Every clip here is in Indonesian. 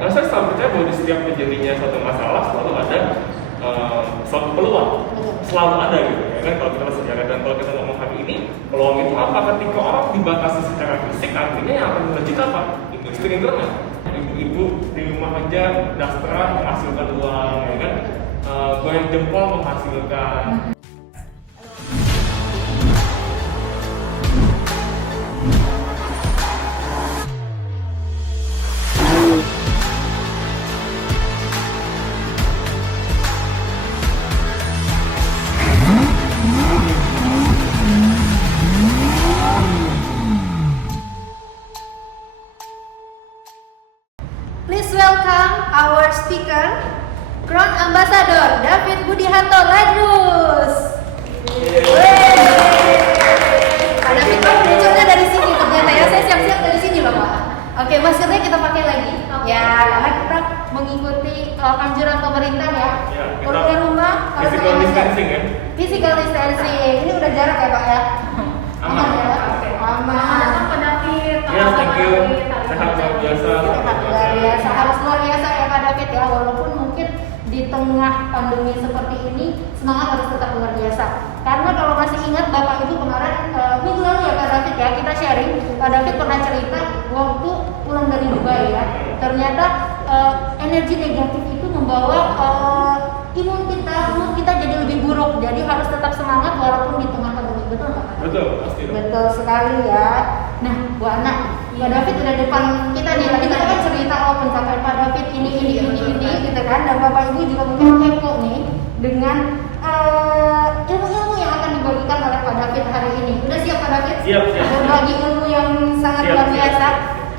Karena saya selalu percaya bahwa di setiap terjadinya suatu masalah selalu ada suatu peluang, selalu ada gitu ya kan. Kalau kita lihat sejarah dan kalau kita ngomong hari ini, peluang itu apa? Ketika orang dibatasi secara fisik, artinya yang akan melanjut apa? Industri internet. Ibu-ibu di rumah aja dastra menghasilkan uang, ya kan? Goyang jempol menghasilkan. Please welcome our speaker, Crown Ambassador David Budihanto Ladrus. Pak David, munculnya dari sini ternyata ya, saya siap-siap dari sini loh Pak. Oke, maskernya kita pakai lagi. Ya, karena kita mengikuti anjuran pemerintah ya. Keluar rumah, Physical distancing ya. Physical distancing. Ini udah jarak ya Pak ya. Aman ya. Aman. Pak David. Yes, thank you. Sehat luar biasa. Luar biasa, harus luar biasa ya Pak David ya, walaupun mungkin di tengah pandemi seperti ini semangat harus tetap luar biasa. Karena kalau masih ingat Bapak Ibu kemarin minggu lalu ya Pak David ya, kita sharing, Pak David pernah cerita waktu pulang dari Dubai ya, ternyata energi negatif itu membawa imun kita jadi lebih buruk, jadi harus tetap semangat walaupun di tengah pandemi. Betul Pak? Betul, pasti dong. Betul sekali ya. Nah, Bu Ana, Pak David udah depan kita nih. Tadi kan cerita pencapaian Pak David ini gitu kan. Dan Bapak Ibu juga mungkin kepo nih dengan ilmu-ilmu yang akan dibagikan oleh Pak David hari ini. Udah siap Pak David? Siap. Berbagi ilmu yang sangat luar biasa.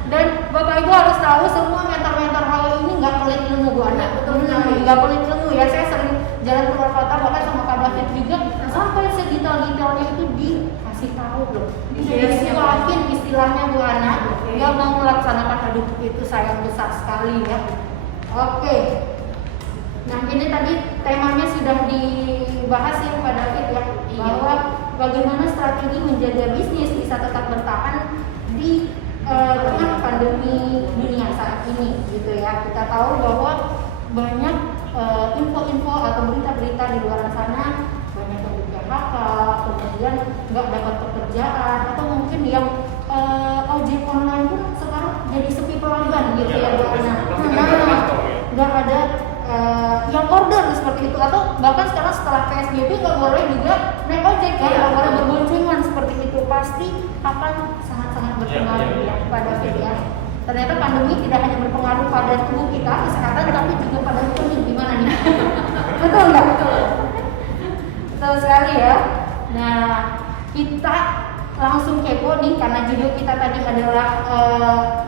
Dan Bapak Ibu harus tahu semua mentor-mentor hal ini nggak pelit ilmu Bu Ana. Betul nggak pelit ilmu ya. Saya sering jalan keluar kota bahkan sama Pak David juga sampai sedetail-detailnya itu dikasih tahu loh. Disuapin istilahnya Bu Ana. Nggak mau melaksanakan, aduh itu sayang besar sekali ya. Oke. Nah ini tadi temanya sudah dibahas ya Pak David ya, bahwa bagaimana strategi menjaga bisnis bisa tetap bertahan di tengah pandemi dunia saat ini gitu ya. Kita tahu bahwa banyak info-info atau berita-berita di luar sana, banyak yang di PHK, kemudian nggak dapat pekerjaan, atau mungkin yang ojek online pun sekarang jadi sepi pelanggan gitu ya Bu Ana. Nggak ada yang order seperti itu, atau bahkan sekarang setelah PSBB nggak boleh juga naik ojek kan, nggak boleh berboncengan seperti itu, pasti akan sangat-sangat berpengaruh ya pada David ya. Ternyata pandemi tidak hanya berpengaruh pada tubuh kita, kesehatan, tapi juga pada ekonomi. Gimana nih? Betul nggak? Betul sekali ya. Nah, kita langsung kepo nih karena judul kita tadi adalah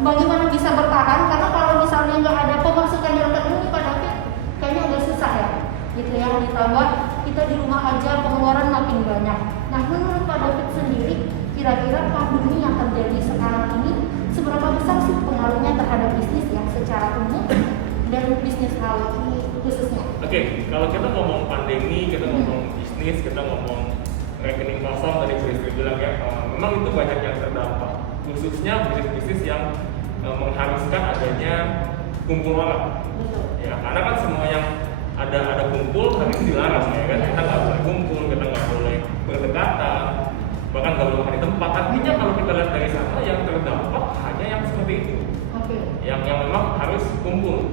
bagaimana bisa bertahan, karena kalau misalnya nggak ada pemasukan yang terpenuhi Pak David kayaknya agak susah ya gitu ya, ditambah kita di rumah aja pengeluaran makin banyak. Nah menurut Pak David sendiri, kira-kira pandemi yang terjadi sekarang ini seberapa besar sih pengaruhnya terhadap bisnis ya secara umum dan bisnis hal ini khususnya? Oke, kalau kita ngomong pandemi, kita ngomong bisnis, kita ngomong rekening kosong tadi Istri bilang ya, memang itu banyak yang terdampak, khususnya bisnis-bisnis yang mengharuskan adanya kumpul orang. Ya, karena kan semua yang ada kumpul hari ini dilarang ya kan, kita nggak boleh kumpul, kita nggak boleh berdekatan, bahkan nggak boleh makan di tempat. Artinya kalau kita lihat dari sana yang terdampak hanya yang seperti itu, yang memang harus kumpul.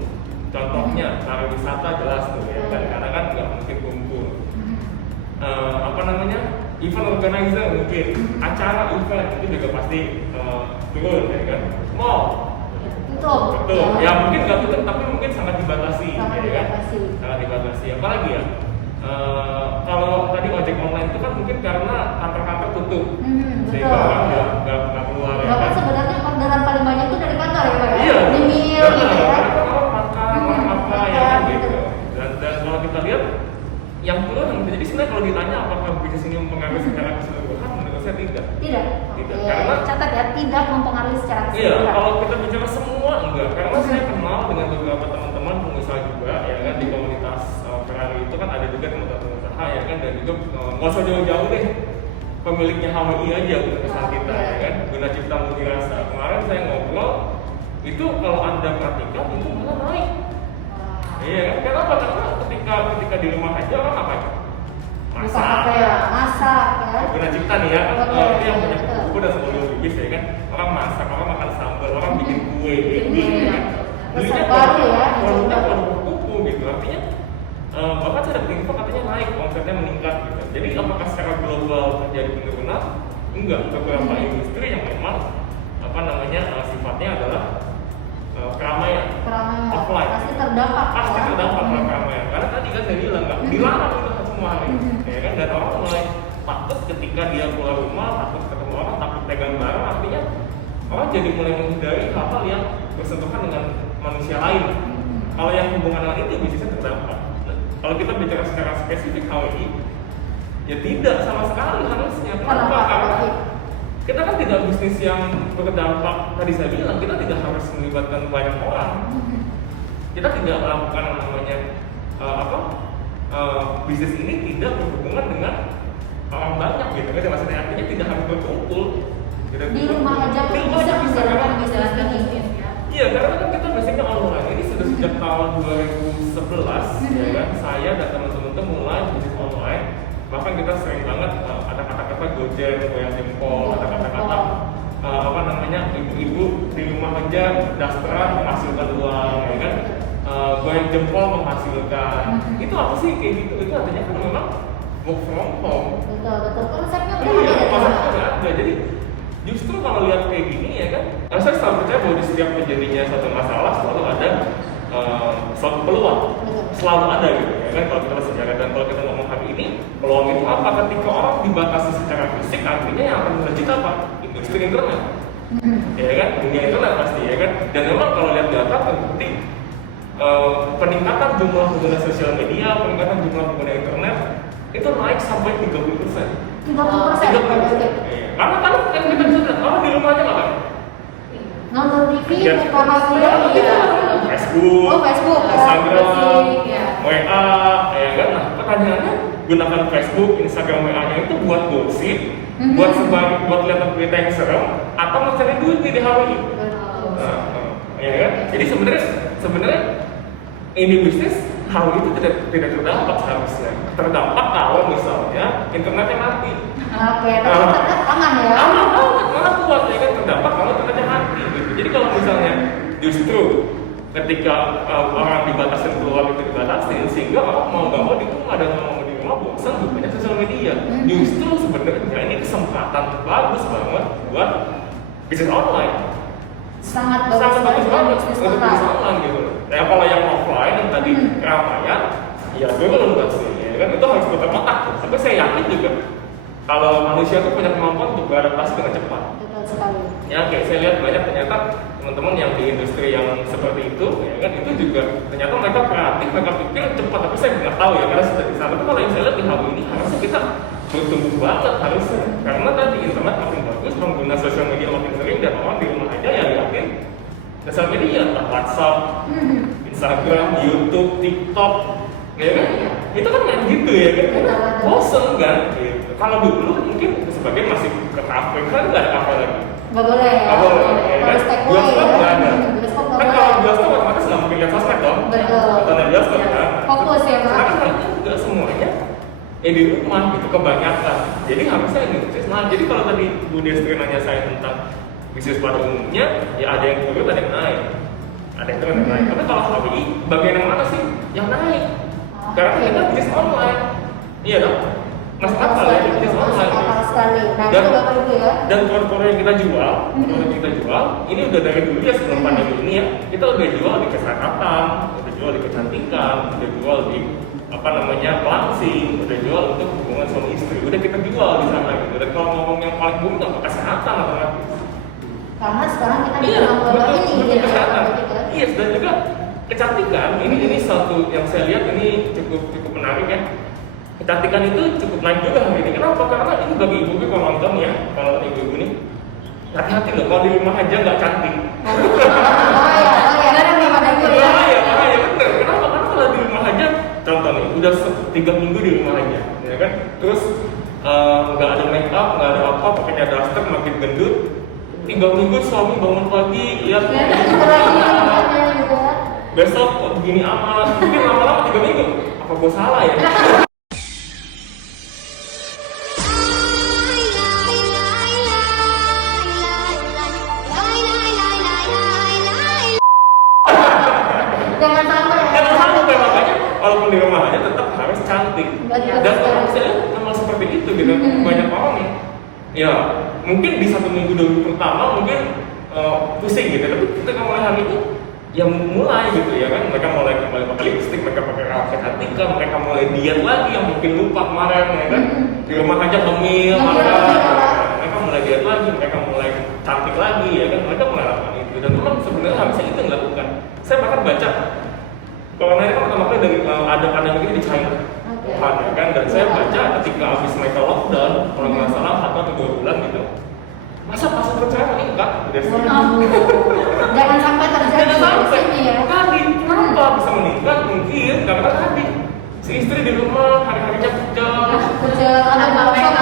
Contohnya pariwisata jelas tuh ya kan, karena kan nggak mungkin kumpul. Event organizer mungkin, acara event itu juga pasti turun ya kan. Mall, betul. Ya mungkin nggak tutup tapi mungkin sangat dibatasi, sangat dibatasi. Apalagi ya, kalau tadi ojek online itu kan mungkin karena kantor-kantor tutup, sehingga orang nggak keluar ya kan. Sebenarnya orderan paling banyak itu dari kantor ya Pak ya? Iya. Email gitu ya. Makan apa ya kan gitu. Dan kalau kita lihat yang turun, jadi sebenarnya kalau ditanya apakah bisnis ini mempengaruhi secara keseluruhan, menurut saya tidak. Tidak. Karena catat ya, tidak mempengaruhi secara iya, keseluruhan. kalau kita bicara semua enggak, karena saya kenal dengan beberapa teman-teman pengusaha juga ya kan, di komunitas Ferrari itu kan ada juga teman-teman pengusaha ya kan, dan juga nggak usah jauh-jauh deh, pemiliknya HWI aja perusahaan kita ya kan, Guna Cipta Multirasa. Kemarin saya ngobrol, itu kalau Anda perhatikan itu malah Iya kan? Kenapa? Karena ketika di rumah aja orang apa? Buka HP ya, masak ya. Guna cipta nih ya, Betul, itu yang punya betul. buku dan sebelum bibis ya kan. Orang masak, orang makan sambal, orang bikin kue, Iya. gitu. Resep baru ya, Produknya dicoba. produk kuku gitu. Artinya bahkan saya dapat info katanya naik, omsetnya meningkat gitu. Jadi apakah secara global terjadi penurunan? Enggak, beberapa industri yang memang sifatnya adalah keramaian. Keramaian Offline. pasti terdampak. Pasti ya. terdampak oleh keramaian. Karena tadi kan saya bilang nggak dilarang itu semua hari, ya kan? Dan orang mulai takut ketika dia keluar rumah, takut ketemu orang, takut pegang barang. Artinya orang jadi mulai menghindari hal-hal yang bersentuhan dengan manusia lain. Kalau yang hubungan dengan itu bisnisnya terdampak. Kalau kita bicara secara spesifik HWI, ya tidak sama sekali harusnya. Kenapa? Karena kita kan tidak bisnis yang berdampak. Tadi saya bilang kita tidak harus melibatkan banyak orang. Kita tidak melakukan yang namanya bisnis ini tidak berhubungan dengan orang banyak gitu kan? Maksudnya artinya tidak harus berkumpul. Di rumah aja pun bisa menjalankan bisnis ini. Iya, karena kan kita basicnya online. Ini sudah sejak tahun 2011, ya kan? Saya dan teman-teman tuh mulai bisnis online. Bahkan kita sering banget ada kata-kata Gojek, goyang jempol, ada kata-kata ibu-ibu di rumah aja dasteran menghasilkan uang, ya kan? Goyang jempol menghasilkan. Itu apa sih kayak gitu? Itu artinya kan memang work from home. Betul. Konsepnya udah Iya, ada. konsepnya udah ada. Jadi justru kalau lihat kayak gini ya kan, saya selalu percaya bahwa di setiap terjadinya suatu masalah selalu ada suatu peluang, selalu ada gitu ya kan. Kalau kita sejarah dan kalau kita ngomong hari ini, peluang itu apa? Ketika orang dibatasi secara fisik, artinya yang akan melejit apa? Industri internet, ya kan? Dunia internet pasti ya kan. Dan memang kalau lihat data terbukti peningkatan jumlah pengguna sosial media, peningkatan jumlah pengguna internet itu naik sampai 30%. 30%. Karena kan kita bisa lihat orang di rumah aja ngapain? Nonton TV, Ya. buka HP, Facebook, Facebook, Instagram, ya. WA, ya kan? Nah, pertanyaannya gunakan Facebook, Instagram, WA-nya itu buat gosip, buat lihat berita yang serem, atau mencari duit nih di HWI. Ya kan? Jadi sebenarnya ini bisnis HWI itu tidak terdampak seharusnya. Terdampak kalau misalnya internetnya mati. Oke, tapi internet aman ya. Aman banget, malah kuat ya kan, terdampak kalau internetnya mati gitu. Jadi kalau misalnya justru ketika orang dibatasi keluar itu dibatasi, sehingga orang mau nggak mau di rumah dan mau di rumah bosan banyak sosial media. Justru sebenarnya ini kesempatan bagus banget buat bisnis online. Sangat Sangat bagus banget bisnis untuk bisnis online. online gitu. Ya kalau yang offline yang tadi keramaian, ya gue belum pasti ya kan itu harus putar otak. Tapi saya yakin juga kalau manusia tuh punya kemampuan untuk beradaptasi dengan cepat. Betul sekali. Ya, kayak saya lihat banyak ternyata teman-teman yang di industri yang seperti itu, ya kan itu juga ternyata mereka kreatif, mereka pikir cepat. Tapi saya nggak tahu ya karena sudah di sana. Tapi kalau yang saya lihat di hal ini harusnya kita bertumbuh banget harusnya. Karena tadi internet makin bagus, pengguna sosial media makin sering dan orang di rumah aja ya liatin sosial media, entah WhatsApp, Instagram, YouTube, TikTok, ya kan? Itu kan main gitu ya kan? Karena bosen kan? Gitu. Kalau dulu mungkin sebagian masih ke kafe, kan nggak ada kafe lagi. Nggak boleh ya. Nggak boleh, ya kan? Harus take away Bioskop ya. nggak ada. Bioskop nggak Kan boleh. kalau bioskop otomatis nggak mungkin lihat sosmed dong. Betul. Nonton bioskop kan. Fokus ya, Pak. Karena mereka juga semuanya di rumah gitu kebanyakan. Jadi harusnya ini bisnis. Nah, jadi kalau tadi Bu Destri nanya saya tentang bisnis pada umumnya, ya ada yang turun, ada yang naik. Ada yang turun, ada yang naik. Tapi kalau HWI, bagian yang mana sih yang naik? Karena kita bisnis online. Iya dong. Mas akal ya, bisnis online. Akal sekali. Nah, Dan- itu Bapak Ibu ya. Dan produk yang kita jual, ini udah dari dulu ya sebelum pandemi ini ya, kita udah jual di kesehatan, udah jual di kecantikan, udah jual di pelangsing, udah jual untuk hubungan suami istri, udah kita jual di sana gitu. Dan kalau ngomong yang paling booming apa kesehatan otomatis. Karena sekarang kita di Iya, dalam global betul, ini betul, jadi kesehatan. gitu. Iya, dan juga kecantikan. Ini satu yang saya lihat ini cukup menarik ya. Kecantikan itu cukup naik juga hari ini. Kenapa? Karena ini bagi ibu-ibu kalau nonton ya, kalau ibu-ibu nih hati-hati loh kalau di rumah aja nggak cantik. Bahaya. Benar nih Bapak Ibu ya. Bahaya bener. Kenapa? Karena kalau di rumah aja, contoh nih, udah 3 minggu di rumah aja, ya kan? Terus nggak ada make up, nggak ada apa, pakainya daster, makin gendut. 3 minggu suami bangun pagi, lihat Ya, itu lagi juga. besok kok begini amat, mungkin lama-lama 3 minggu, apa gue salah ya? Jangan sampai ya. Jangan sampai, makanya walaupun di rumah aja tetap harus cantik. Betul. Dan orang saya memang seperti itu gitu. Banyak orang yang ya mungkin di 1 minggu 2 minggu pertama mungkin pusing gitu, tapi ketika mulai hari ini ya mulai gitu ya kan, mereka mulai kembali pakai lipstick, mereka pakai raut kecantikan, mereka mulai diet lagi yang mungkin lupa kemarin ya kan, di rumah aja ngemil, mereka mulai diet lagi, mereka mulai cantik lagi ya kan, mereka mulai lakukan itu dan memang sebenarnya harusnya itu yang dilakukan. Saya bahkan baca corona ini kan pertama kali dari ada pandemi ini di China, Wuhan ya kan, dan saya baca ketika habis mereka lockdown, kalau nggak salah 1 atau 2 bulan gitu, masa pasar percaya meningkat udah sih. Jangan sampai terjadi Jangan sampai di sini ya. tadi kenapa bisa meningkat? Mungkin karena tadi si istri di rumah hari-harinya kerja, Anak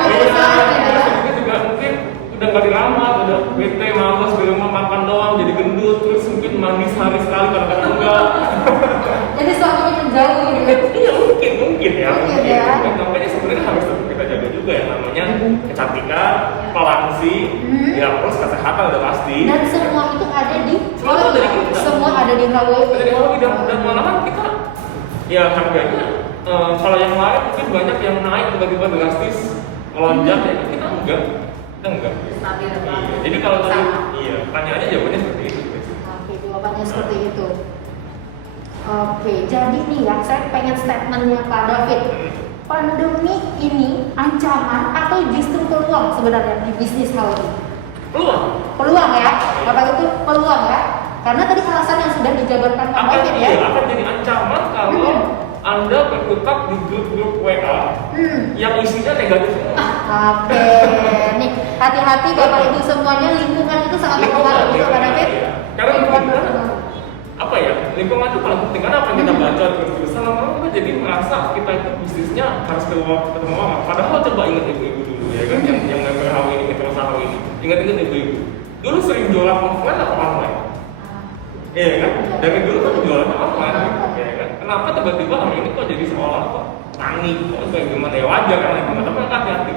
ini juga mungkin udah nggak dirawat, udah bete, malas di rumah makan doang, jadi gendut, terus mungkin mandi sehari sekali kadang-kadang enggak. Jadi suaminya menjauh gitu. Iya mungkin ya. Mungkin ya. Makanya sebenarnya harus tetap kita jaga juga ya, namanya kecantikan, toleransi, ya terus kesehatan udah pasti. Dan semua itu ada di Semua itu dari kita. Semua ada di KWI. Dari awal dan malahan kita ya harganya kalau yang lain mungkin banyak yang naik tiba-tiba drastis melonjak ya kita enggak. Stabil Iya. banget. Jadi kalau tadi Sama. iya pertanyaannya jawabannya seperti itu. Oke, jawabannya seperti itu. Oke, jadi nih ya, saya pengen statementnya Pak David. Pandemi ini ancaman atau justru peluang sebenarnya di bisnis hal ini? Peluang. Peluang ya, Bapak itu peluang ya. Karena tadi alasan yang sudah dijabarkan Pak Akan David ya. akan jadi ancaman kalau Anda berkutat di grup-grup WA yang isinya negatif semua. Oke, nih hati-hati Bapak Ibu semuanya, lingkungan itu sangat mempengaruhi Pak David. Iya. Karena Lingkungan kita berpengaruh. apa ya, lingkungan itu paling penting. Karena apa yang kita baca terus-terusan lama-lama kita jadi merasa kita itu bisnisnya harus keluar ketemu orang. Padahal coba ingat ibu-ibu dulu ya kan, yang nge-how ini, nge-how ini. Ingat-ingat ibu-ibu. Dulu sering jualan offline atau online? Iya kan? Dari dulu kan jualannya online gitu, ya kan? Kenapa tiba-tiba hari ini kok jadi seolah kok panik? Kok kayak gimana ya, wajar kan? Tapi hati-hati.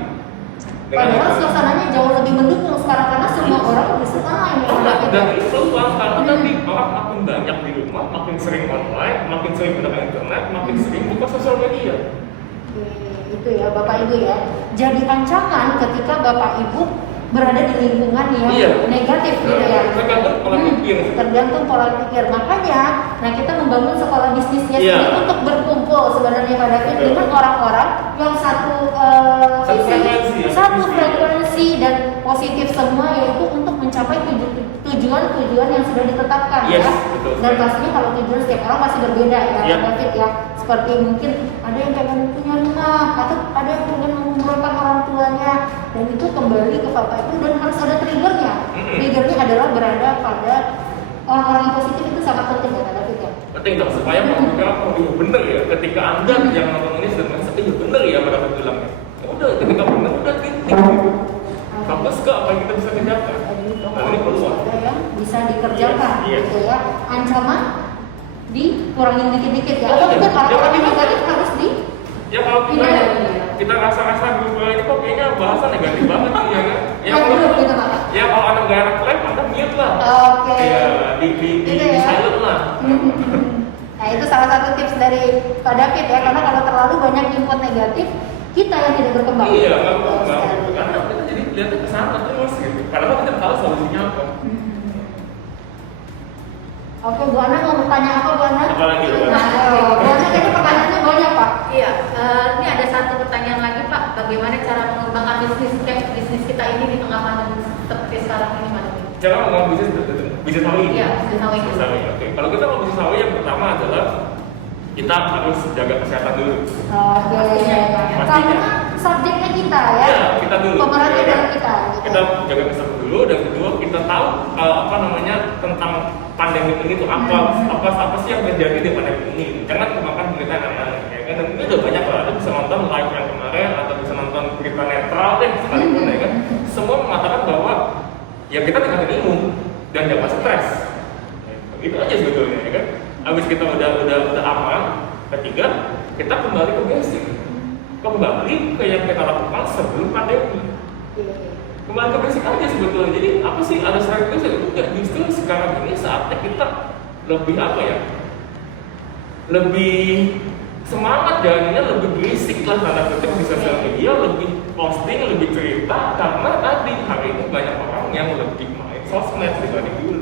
Padahal suasananya jauh lebih mendukung sekarang karena semua orang bisa online ya Pak David. Dan itu peluang karena nanti orang makin banyak di rumah, makin sering online, makin sering menggunakan internet, makin sering buka sosial media. Oke, itu ya Bapak Ibu ya. Jadi ancaman ketika Bapak Ibu berada di lingkungan yang negatif gitu ya. Tergantung pola pikir. Tergantung pola pikir. Makanya, nah kita membangun sekolah bisnisnya sendiri untuk berkumpul sebenarnya Pak David dengan orang-orang yang satu frekuensi dan positif semua, yaitu untuk mencapai tujuan-tujuan yang sudah ditetapkan ya. Betul. Dan pastinya kalau tujuan setiap orang pasti berbeda ya Iya. Pak David ya. Seperti mungkin ada yang pengen punya rumah atau ada yang pengen mengumpulkan orang tuanya, dan itu kembali ke Bapak Ibu dan harus ada triggernya. Triggernya adalah berada pada orang-orang yang positif, itu sangat penting ya Pak David ya. Penting dong supaya bener ya. Ketika Anda yang nonton ini sudah merasa bener ya pada bilang. Udah ketika bener udah titik gitu. Bagus ke apa yang kita bisa kerjakan? Nah, ini peluang. Ada yang bisa dikerjakan Yes. gitu ya. Ancaman dikurangin dikit-dikit ya. Oh, Atau iya. mungkin orang-orang yang Jangan negatif harus di Ya kalau kita rasa-rasa grup ini kok kayaknya bahasa negatif banget nih ya kan? Ya kalau gitu Pak. ya kalau Anda nggak enak live, Anda mute lah. Oke. Ya di Gitu ya. silent lah. Nah itu salah satu tips dari Pak David ya, karena kalau terlalu banyak input negatif, kita yang tidak berkembang. Iya, nggak gitu. Karena kita jadi lihatnya ke sana terus gitu. Padahal kita tahu solusinya apa. Oke, Bu Ana mau bertanya apa Bu Ana? Apa lagi, Bu Ana? Nah, Bu Ana kayaknya pertanyaannya banyak Pak. Iya, ini ada satu pertanyaan lagi Pak. Bagaimana cara mengembangkan bisnis kita ini di tengah pandemi seperti sekarang ini Pak? Cara ngomong bisnis sawi. Iya, bisnis sawi. Bisnis sawi. Oke. Kalau kita mau bisnis sawi, yang pertama adalah kita harus jaga kesehatan dulu. Oke. Karena subjeknya kita ya. Ya, kita dulu. Pemerannya Ya, adalah kita. Gitu. Kita jaga kesehatan dulu, dan kedua kita tahu apa namanya tentang pandemi ini tuh apa sih yang terjadi di pandemi ini. Jangan kemakan berita aneh-aneh ya kan. Dan ini udah banyak lah. Anda bisa nonton live yang kemarin atau bisa nonton berita netral deh sekalipun ya kan. Semua mengatakan bahwa ya kita tingkatkan imun dan jangan stres. Itu aja sebetulnya ya kan. habis kita udah aman, ketiga kita kembali ke basic, kembali ke yang kita lakukan sebelum pandemi. Kembali ke basic aja sebetulnya. Jadi apa sih, ada syarat itu enggak, justru sekarang ini saatnya kita lebih apa ya, lebih semangat jalannya, lebih berisik lah tanda kutip di sosial media, lebih posting, lebih cerita, karena tadi hari ini banyak orang yang lebih main sosmed dibanding dulu.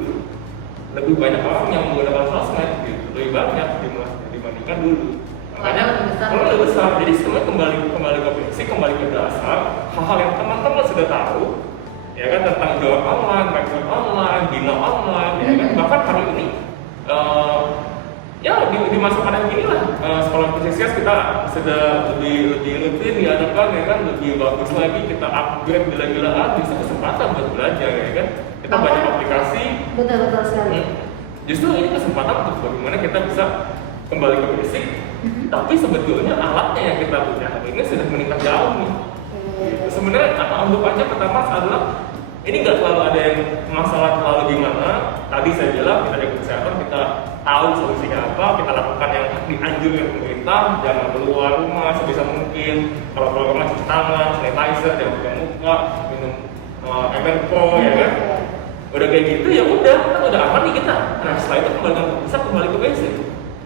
Lebih banyak orang yang menggunakan sosmed gitu, lebih banyak dibandingkan dulu. Makanya kalau lebih besar, jadi semuanya kembali ke basic, kembali ke dasar, hal-hal yang teman-teman sudah tahu, ya kan, tentang jualan online, marketing online, bina online, ya kan, bahkan hari ini ya di masa pandemi ini lah, sekolah PCCS kita sudah lebih rutin diadakan, ya kan, lebih bagus lagi, kita upgrade gila-gilaan, bisa kesempatan buat belajar, ya kan, kita banyak aplikasi. Betul sekali. Justru ini kesempatan untuk bagaimana kita bisa kembali ke basic, tapi sebetulnya alatnya yang kita punya hari ini sudah meningkat jauh nih. Sebenarnya untuk aja pertama adalah ini nggak terlalu ada yang masalah terlalu gimana. Tadi saya bilang kita jaga kesehatan, kita tahu solusinya apa, kita lakukan yang dianjurkan pemerintah, jangan keluar rumah sebisa mungkin. Kalau keluar rumah cuci tangan, sanitizer, jangan buka muka, minum MR Pro, ya kan. Udah kayak gitu ya udah, kan udah aman nih kita. Nah setelah itu bisa kembali ke basic.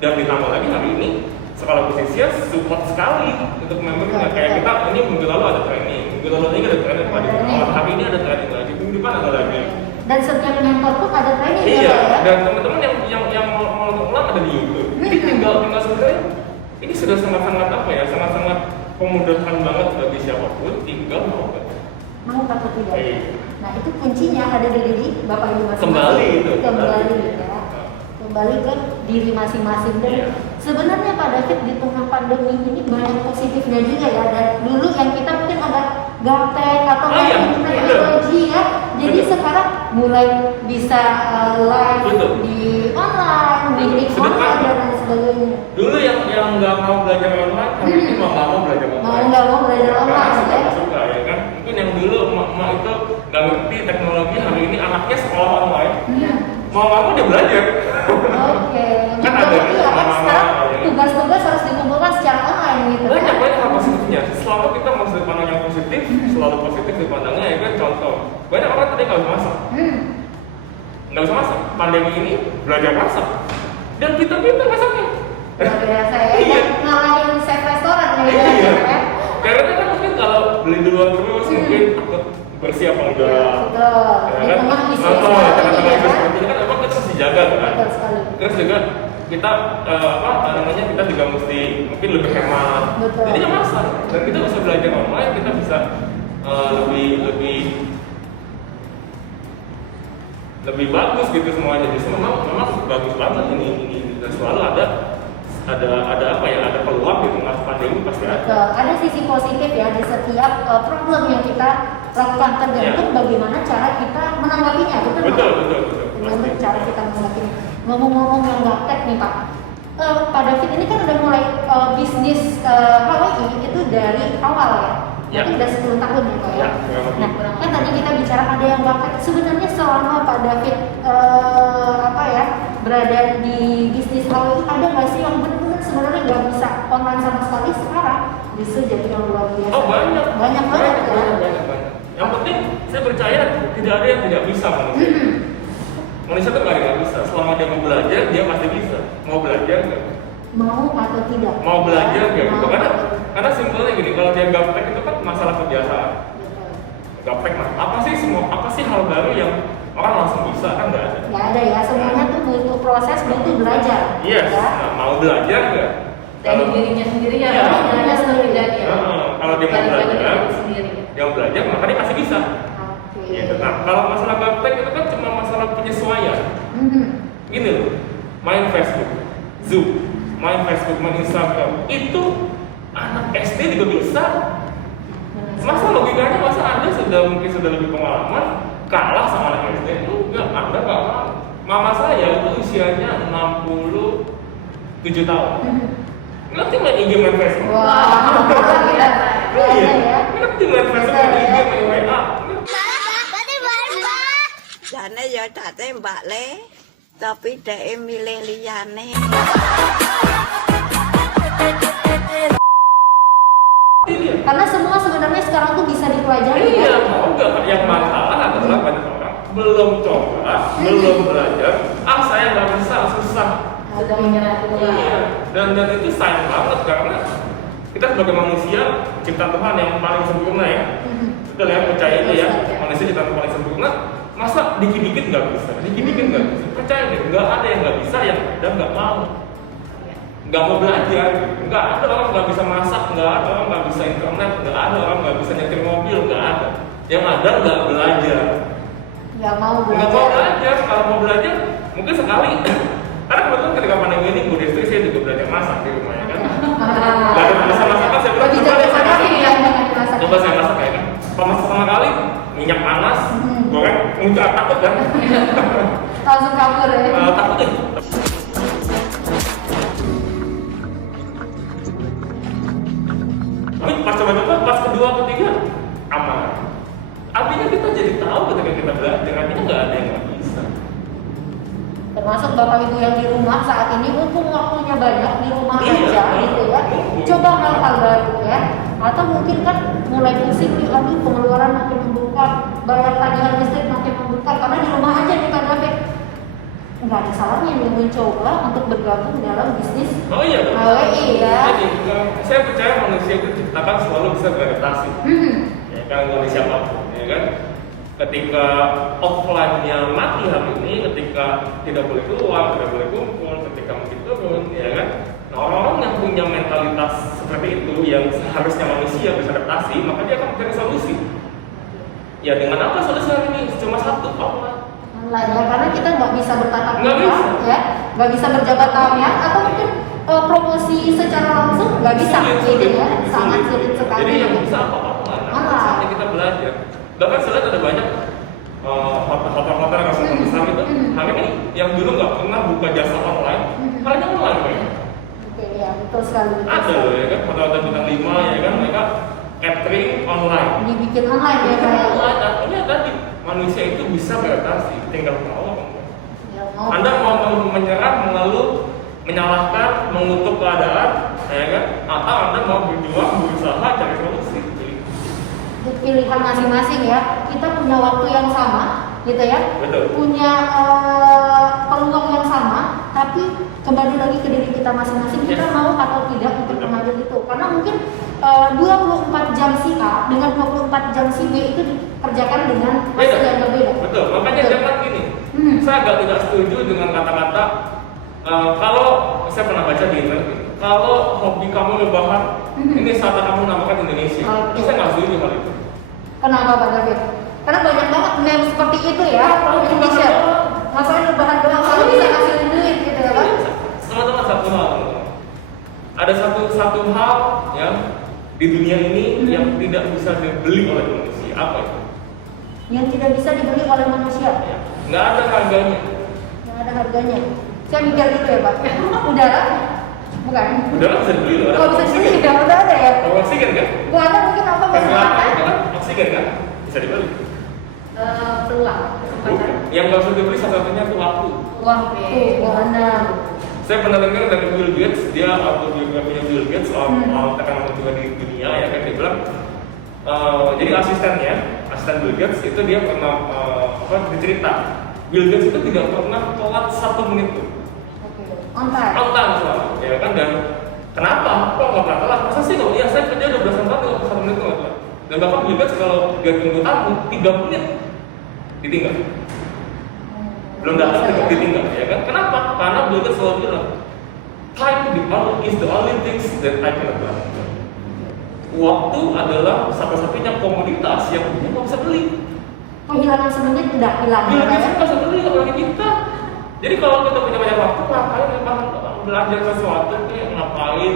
Dan ditambah lagi hari ini sekolah PCCS support sekali untuk membernya. Kayak kita ini minggu lalu ada training, minggu lalu ini ada training lagi, hari ini ada training lagi, minggu depan ada lagi. Dan setiap mentor pun ada training. Iya, ya? dan teman-teman yang mau ulang ada di YouTube. Jadi tinggal sebenarnya ini sudah sangat-sangat apa ya, sangat-sangat pemudahan banget bagi siapapun, tinggal mau atau tidak. Iya. Nah itu kuncinya ada di diri Bapak Ibu masing-masing. Kembali ya. Kembali ke diri masing-masing. Dan sebenarnya Pak David di tengah pandemi ini banyak positifnya juga ya. Dan dulu yang kita mungkin agak gaptek atau teknologi ya. Jadi sekarang mulai bisa live di online, di online dan lain sebagainya. Dulu yang nggak mau belajar online, hari ini mau nggak mau belajar online. Mau nggak mau belajar online Karena suka ya kan. Mungkin yang dulu emak itu nggak ngerti teknologi, hari ini anaknya sekolah online. Mau nggak mau dia belajar. Oke. Kan ada sekarang tugas-tugas harus dikumpulkan secara online gitu. Banyak hal positifnya. Selama kita mau sudut pandang yang positif, selalu positif di pandangnya, ya kan. Contoh, banyak orang tadi nggak bisa masak. Nggak bisa masak. Pandemi ini belajar masak. Dan kita masaknya. Luar biasa ya. Iya. Ngalahin chef restoran ya. Iya. Ya. Karena kan mungkin kalau beli di luar terus mungkin takut bersih apa enggak. Betul. Ya kan? Tengah isu Tengah-tengah isu seperti itu kan emang kita harus dijaga kan. Betul sekali. Terus juga kita kita juga mesti mungkin lebih hemat. Betul. Jadi masak. Dan kita bisa belajar online, kita bisa lebih bagus gitu semuanya. Jadi memang bagus banget ini dan selalu ada apa ya, ada peluang di tengah pandemi pasti ada. Betul. Ada sisi positif ya di setiap problem yang kita lakukan, tergantung bagaimana cara kita menanggapinya. Betul. Tergantung cara kita menanggapinya. Ngomong-ngomong yang gaptek nih Pak, Pak David ini kan udah mulai bisnis HWI itu dari awal ya. Mungkin udah 10 tahun ya Pak ya. Nah, kan tadi kita bicara ada yang gaptek. Sebenarnya selama Pak David berada di bisnis HWI, ada nggak sih yang benar-benar sebenarnya nggak bisa online sama sekali, sekarang bisa jadi yang luar biasa? Oh banyak banget ya. Banyak. Yang penting saya percaya tidak ada yang tidak bisa manusia. Manusia tuh nggak ada yang bisa. Selama dia mau belajar, dia pasti bisa. Mau belajar nggak? Mau atau tidak? Mau belajar nggak? Gitu. Karena simpelnya gini, kalau dia gaptek itu kan masalah kebiasaan. Gaptek mah apa sih hal baru yang orang langsung bisa, kan nggak ada. Nggak ada ya, semuanya tuh butuh proses, butuh belajar. Yes. Ya? Nah, mau belajar nggak? Dari dirinya sendiri ya, dirinya sendiri. Kalau dia mau belajar, dia mau belajar, maka dia pasti bisa. Oke. Gitu. Nah, kalau masalah gaptek itu kan cuma masalah penyesuaian. Gini loh, main Facebook, Zoom, main Facebook, main Instagram, itu anak SD juga bisa. Masa logikanya, Anda mungkin sudah lebih pengalaman kalah sama anak SD? Enggak, Anda kalah. Mama saya itu usianya 67 tahun. Ngerti main IG, main Facebook? Wah, Iya, ngerti main Facebook, main IG, main WA. Jane ya tak tembak le. Tapi dhek milih liyane. Karena semua sebenarnya sekarang tuh bisa dipelajari. Iya, mau nggak? Yang masalah adalah banyak orang belum coba, belum belajar. Saya nggak bisa, susah. Sudah menyerah dulu. Iya, dan itu sayang banget karena kita sebagai manusia cipta Tuhan yang paling sempurna ya. Betul ya, percaya itu ya. Manusia cipta Tuhan paling sempurna. Masa dikit-dikit nggak bisa, dikit-dikit nggak bisa. Percaya deh, nggak ada yang nggak bisa yang dan nggak mau belajar. Nggak ada orang nggak bisa masak, nggak ada orang nggak bisa internet, nggak ada orang nggak bisa nyetir mobil, nggak ada. Yang ada nggak belajar. Nggak mau Nggak mau belajar. Kalau mau belajar mungkin sekali. Karena kebetulan ketika pandemi ini gue istri saya juga belajar masak di rumah ya kan. Gak ada bisa masakan saya bilang Lebih coba deh jago saya ya dengan masak. coba saya masak ya kan. Kalau masak pertama kali minyak panas, goreng muncrat takut kan. Langsung kabur ya. Takut deh. Tapi pas coba-coba, pas kedua, ketiga, aman. Artinya kita jadi tahu ketika kita belajar, artinya nggak ada yang nggak bisa. Termasuk bapak ibu yang di rumah saat ini mumpung waktunya banyak di rumah Iya, aja gitu ya. mumpung. Coba hal-hal baru ya. Atau mungkin kan mulai pusing nih, aduh pengeluaran makin membengkak, bayar tagihan listrik makin membengkak karena di rumah aja nih Kak David. Nggak ada salahnya nih mencoba untuk bergabung dalam bisnis Oh iya dong. HWI ya. Jadi saya percaya manusia itu diciptakan selalu bisa beradaptasi. Ya kan, nggak siapapun, ya kan. Ketika offline-nya mati hari ini, ketika tidak boleh keluar, tidak boleh kumpul, ketika mungkin turun, ya kan. Nah, orang-orang yang punya mentalitas seperti itu, yang seharusnya manusia bisa adaptasi, maka dia akan mencari solusi. Ya dengan apa solusi hari ini? Cuma satu, online. Online ya, karena kita nggak bisa bertatap Nggak muka bisa. ya, nggak bisa berjabat tangan atau mungkin promosi secara langsung nggak bisa gitu ya, sangat sulit sekali. Jadi yang bisa apa-apa online. Saatnya kita belajar. Bahkan saya lihat ada banyak hotel-hotel yang restoran besar itu hari ini yang dulu nggak pernah buka jasa online, hanya online mereka. Oke ya, betul sekali. Betul Ada sekali. loh ya kan, hotel-hotel bintang 5 ya kan, mereka catering online. Dibikin online ya Bikin kayak. online, artinya tadi manusia itu bisa beradaptasi, tinggal mau apa enggak. Ya, mau. Anda mau menyerah, mengeluh, menyalahkan, mengutuk keadaan, ya kan? Atau Anda mau berjuang, berusaha cari solusi. Pilihan masing-masing ya. Kita punya waktu yang sama, gitu ya. Betul. Punya peluang yang sama, tapi kembali lagi ke diri kita masing-masing. Kita Yes. mau atau tidak untuk Betul. mengambil itu. Karena mungkin 24 jam si A dengan 24 jam si B itu dikerjakan dengan hasil yang berbeda. Betul. Makanya Betul. jangan gini. Saya agak tidak setuju dengan kata-kata kalau saya pernah baca di internet gitu, kalau hobi kamu rebahan, ini saatnya kamu namakan Indonesia. Oke. Saya nggak setuju hal itu. Kenapa Pak David? Karena banyak banget meme seperti itu ya, Kalau Indonesia. rebahan doang. Masalah rebahan doang kalau bisa ngasilin duit gitu ya Pak. Teman-teman, satu hal, ada satu hal yang di dunia ini yang tidak bisa dibeli oleh manusia. Apa itu? Yang tidak bisa dibeli oleh manusia. Ya, nggak ada harganya. Yang ada harganya. Saya mikir gitu ya Pak. Udara? Bukan. Udara bisa dibeli loh. Oh bisa dibeli ya, udah ada ya. Kalau oksigen kan? Gua ada mungkin apa Kesehatan itu masalah? kan oksigen kan? Bisa dibeli. Peluang, kesempatan. Yang nggak bisa dibeli satu-satunya itu waktu. Waktu, Anda. Saya pernah dengar dari Bill Gates, dia autobiografinya Bill Gates soal tekanan juga di dunia ya kan, dia bilang jadi asisten Bill Gates itu dia pernah dicerita Bill Gates itu tidak pernah telat 1 menit tuh. Oke. On time. On time selalu, ya kan, dan kenapa? Kok nggak pernah telat? Masa sih kalau saya kerja 12 tahun kalau 1 menit tuh nggak telat. Dan bahkan Bill Gates kalau dia tunggu tamu 3 menit ditinggal. Belum datang ditinggal, ya kan? Kenapa? Karena Bill Gates selalu bilang time is the only things that I cannot buy. Waktu adalah satu-satunya komoditas yang dia nggak bisa beli. Kehilangan semenit udah hilang. Bill ya, Gates ya? nggak bisa beli apalagi kita. Jadi kalau kita punya banyak waktu, ngapain memang belajar sesuatu kayak ngapain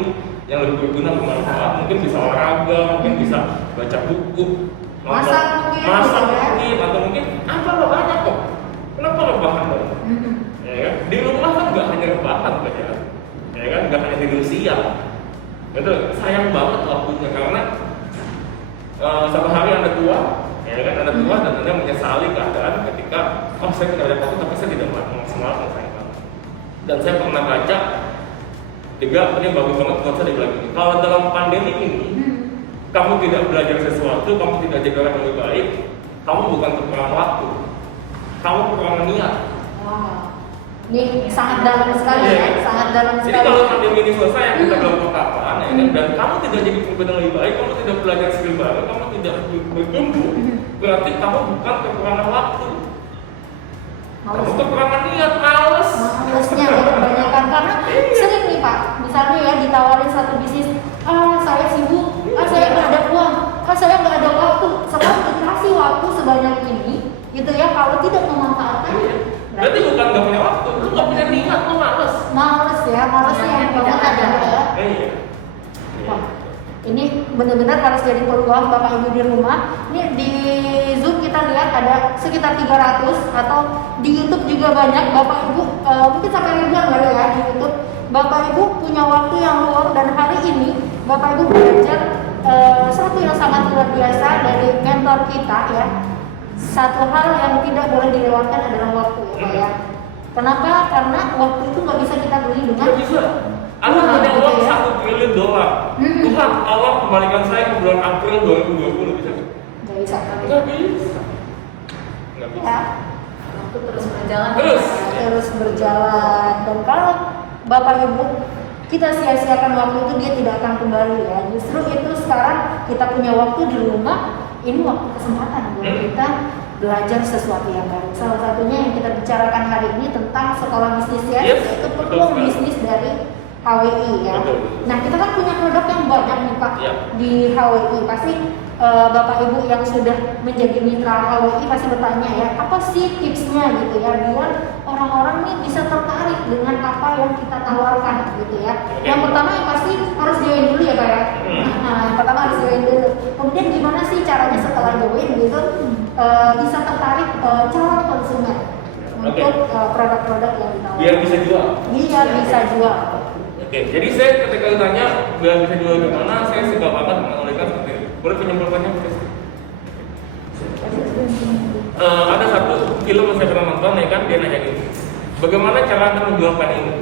yang lebih berguna, bermanfaat, mungkin bisa olahraga, mungkin bisa baca buku, Masak mungkin, masak gitu ya. mungkin, atau mungkin apa lo banyak kok. Kenapa rebahan dong? Ya kan? Di rumah kan nggak hanya rebahan ya, ya kan? Nggak hanya tidur siang. Itu sayang banget waktunya karena satu hari Anda tua, ya kan? Anda tua dan Anda menyesali keadaan ketika saya tidak ada waktu tapi saya tidak maksimal. Dan saya pernah baca juga, ini bagus banget kalau saya bilang ini. Kalau dalam pandemi ini, kamu tidak belajar sesuatu, kamu tidak jadi orang yang lebih baik, kamu bukan kekurangan waktu, kamu kekurangan niat. Wah, ini sangat dalam sekali Iya. ya, sangat dalam Jadi sekali. kalau pandemi ini selesai, yang kita belum apa-apaan, ya kan? Dan kamu tidak jadi pemimpin yang lebih baik, kamu tidak belajar skill baru, kamu tidak bertumbuh, berarti kamu bukan kekurangan waktu. Kamu kekurangan niat, males. Malesnya ya kebanyakan karena sering nih Pak, misalnya ya ditawarin satu bisnis, saya sibuk, saya nggak ada uang, saya nggak ada waktu. Sekarang dikasih waktu sebanyak ini, gitu ya, kalau tidak memanfaatkan, Berarti bukan nggak punya waktu, lu nggak punya niat, lu males. males ya, malesnya yang Tidak banget ada. ya. Iya. Wah, ini benar-benar harus jadi peluang Bapak Ibu di rumah. Ini di Zoom kita lihat ada sekitar 300 atau di YouTube juga banyak Bapak Ibu, mungkin sampai ribuan kali ya di YouTube. Bapak Ibu punya waktu yang luang dan hari ini Bapak Ibu belajar satu yang sangat luar biasa dari mentor kita ya. Satu hal yang tidak boleh dilewatkan adalah waktu ya Pak ya. Kenapa? Karena waktu itu nggak bisa kita beli dengan Nggak bisa. Anda punya gitu uang ya. $1 triliun. Tuhan, Allah kembalikan saya ke bulan April 2020 bisa nggak? nggak bisa. Nggak bisa. Nggak bisa. Ya. Waktu terus berjalan. Terus. Terus berjalan, dan kalau Bapak Ibu kita sia-siakan waktu itu, dia tidak akan kembali ya. Justru itu sekarang kita punya waktu di rumah, ini waktu kesempatan buat kita belajar sesuatu yang baru. Salah satunya yang kita bicarakan hari ini tentang sekolah bisnis ya, Yes, yaitu betul peluang sekali. bisnis dari HWI ya. Betul. Nah, kita kan punya produk yang banyak nih Pak Ya. di HWI. Pasti Bapak Ibu yang sudah menjadi mitra HWI pasti bertanya ya, apa sih tipsnya gitu ya, biar orang-orang nih bisa tertarik dengan apa yang kita tawarkan gitu ya. Oke. Yang pertama yang pasti harus join dulu ya Pak ya. Nah, yang pertama harus join dulu. Kemudian gimana sih caranya setelah join gitu bisa tertarik calon konsumen untuk produk-produk yang ditawarkan. Biar bisa jual. Iya, bisa jual. Oke, jadi saya ketika ditanya biar bisa jual gimana, saya suka banget menolehkan seperti ini. Boleh penyempurnaannya please? Ada satu film yang saya pernah nonton ya kan, dia nanya gini, bagaimana cara Anda menjual pen ini?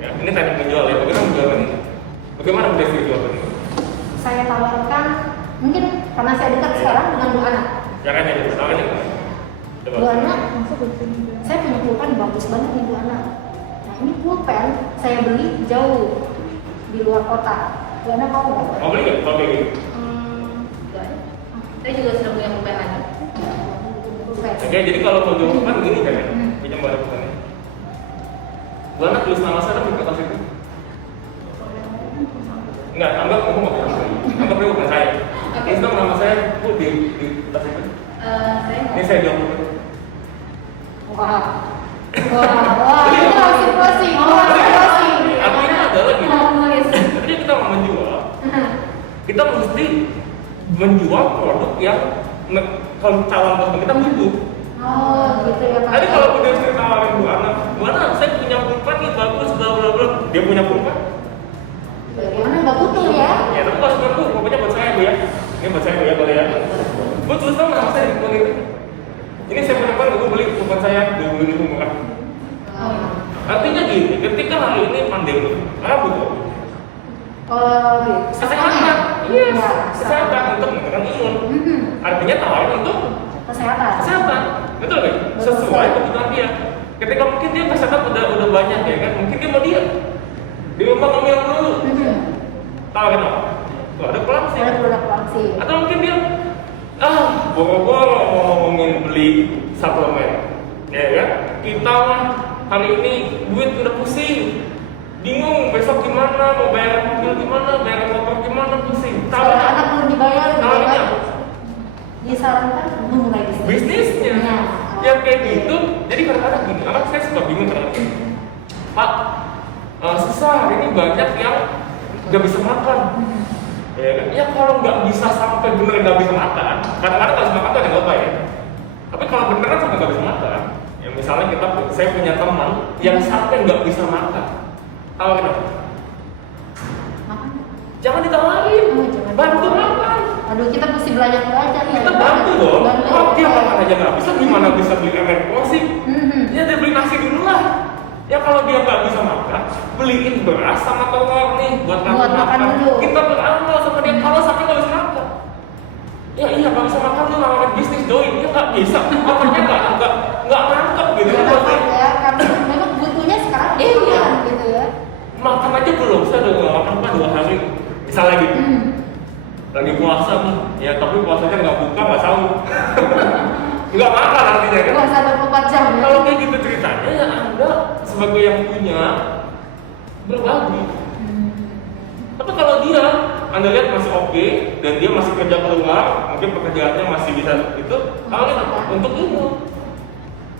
Ya, ini teknik menjual ya, bagaimana menjual pen ini? Bagaimana bisa menjual pen ini? Saya tawarkan, mungkin karena saya dekat sekarang dengan Bu Ana. Caranya gitu, caranya gimana? Coba. Bu Ana, saya punya pulpen bagus banget nih Bu Ana. Nah ini pulpen saya beli jauh di luar kota. Bu Ana mau nggak? Mau beli nggak? Mau beli? Enggak. Saya juga sudah punya pulpen lagi. Pulpen. Oke, jadi kalau mau jual pen gini kan ya, pinjam barang pesannya. Bu Ana tulis nama saya di kertas itu. Enggak, anggap kamu mau bilang. Anggap ini bukan saya. Tulis dong nama saya di kertas itu. Saya Ini saya jawab. Wah, ini langsung closing. Artinya adalah gini. nulis. Jadi kita mau menjual, kita mesti menjual produk yang kalau calon customer kita butuh. Oh, gitu ya Pak. Tadi kalau udah cerita tawarin Bu Ana, saya punya pulpen nih bagus, bla bla bla. Dia punya pulpen. Bagaimana nggak butuh ya? Ya tapi pas Bu, pokoknya buat saya Bu ya. Ini buat saya Bu ya, boleh ya. Bu tulis dong nama saya di pulpen itu. Ini saya punya pulpen, gue beli pulpen saya 20.000 murah. Artinya gini, ketika hari ini pandemi, apa butuh? Oh, gitu. Kesehatan, iya, Ya, kesehatan untuk menekan imun. Artinya tawarin untuk kesehatan. kesehatan, betul nggak? Sesuai kebutuhan dia. Ketika mungkin dia kesehatan udah banyak ya kan, mungkin dia mau diet. Di rumah ngemil dulu. Tahu kenapa? Tuh ada pelangsing. Ada produk langsing. Atau mungkin dia boro-boro mau ngomongin beli suplemen, ya kan? Kita mah hari ini duit udah pusing, bingung besok gimana, mau bayar mobil gimana, bayar motor gimana, pusing. Tahu Kalau nggak? anak belum dibayar, Tahu gitu nggak? kan? Disarankan memulai bisnis. Bisnisnya Ya. yang kayak gitu. Jadi kadang-kadang gini, anak saya suka bingung kadang Pak, susah ini banyak yang nggak bisa makan. Ya kan? Ya kalau nggak bisa sampai bener nggak bisa makan, kadang-kadang nggak bisa makan tuh ada nggak apa ya. Tapi kalau beneran sampai nggak bisa makan, ya misalnya saya punya teman yang sampai nggak bisa makan, tahu kenapa? Makan. Jangan ditawarin, Oh, jangan bantu ditawarin. makan. Aduh, kita mesti belajar ya. Kita bantu dong. Bantu. Kalau dia makan aja nggak bisa, gimana bisa beli MR porsi? Mhm. Ya dia beli nasi dulu lah. Ya kalau dia nggak bisa makan, beliin beras sama telur nih buat Buat makan dulu. Kita beramal sama dia kalau sakit nggak bisa makan. Ya iya nggak bisa makan tuh nawarin bisnis doi, dia nggak bisa, otaknya nggak nangkep gitu. Nggak dapat ya, karena memang butuhnya sekarang makan gitu ya. Makan aja belum, saya udah nggak makan kan 2 hari, misalnya gitu. Lagi puasa nih, ya tapi puasanya nggak buka, nggak sahur. Nggak makan artinya kan. Puasa 24 jam ya. Kalau kayak gitu ceritanya ya Anda sebagai yang punya berbagi. Tapi kalau dia Anda lihat masih oke dan dia masih kerja keluar, mungkin pekerjaannya masih bisa itu, kalian apa? Untuk ilmu,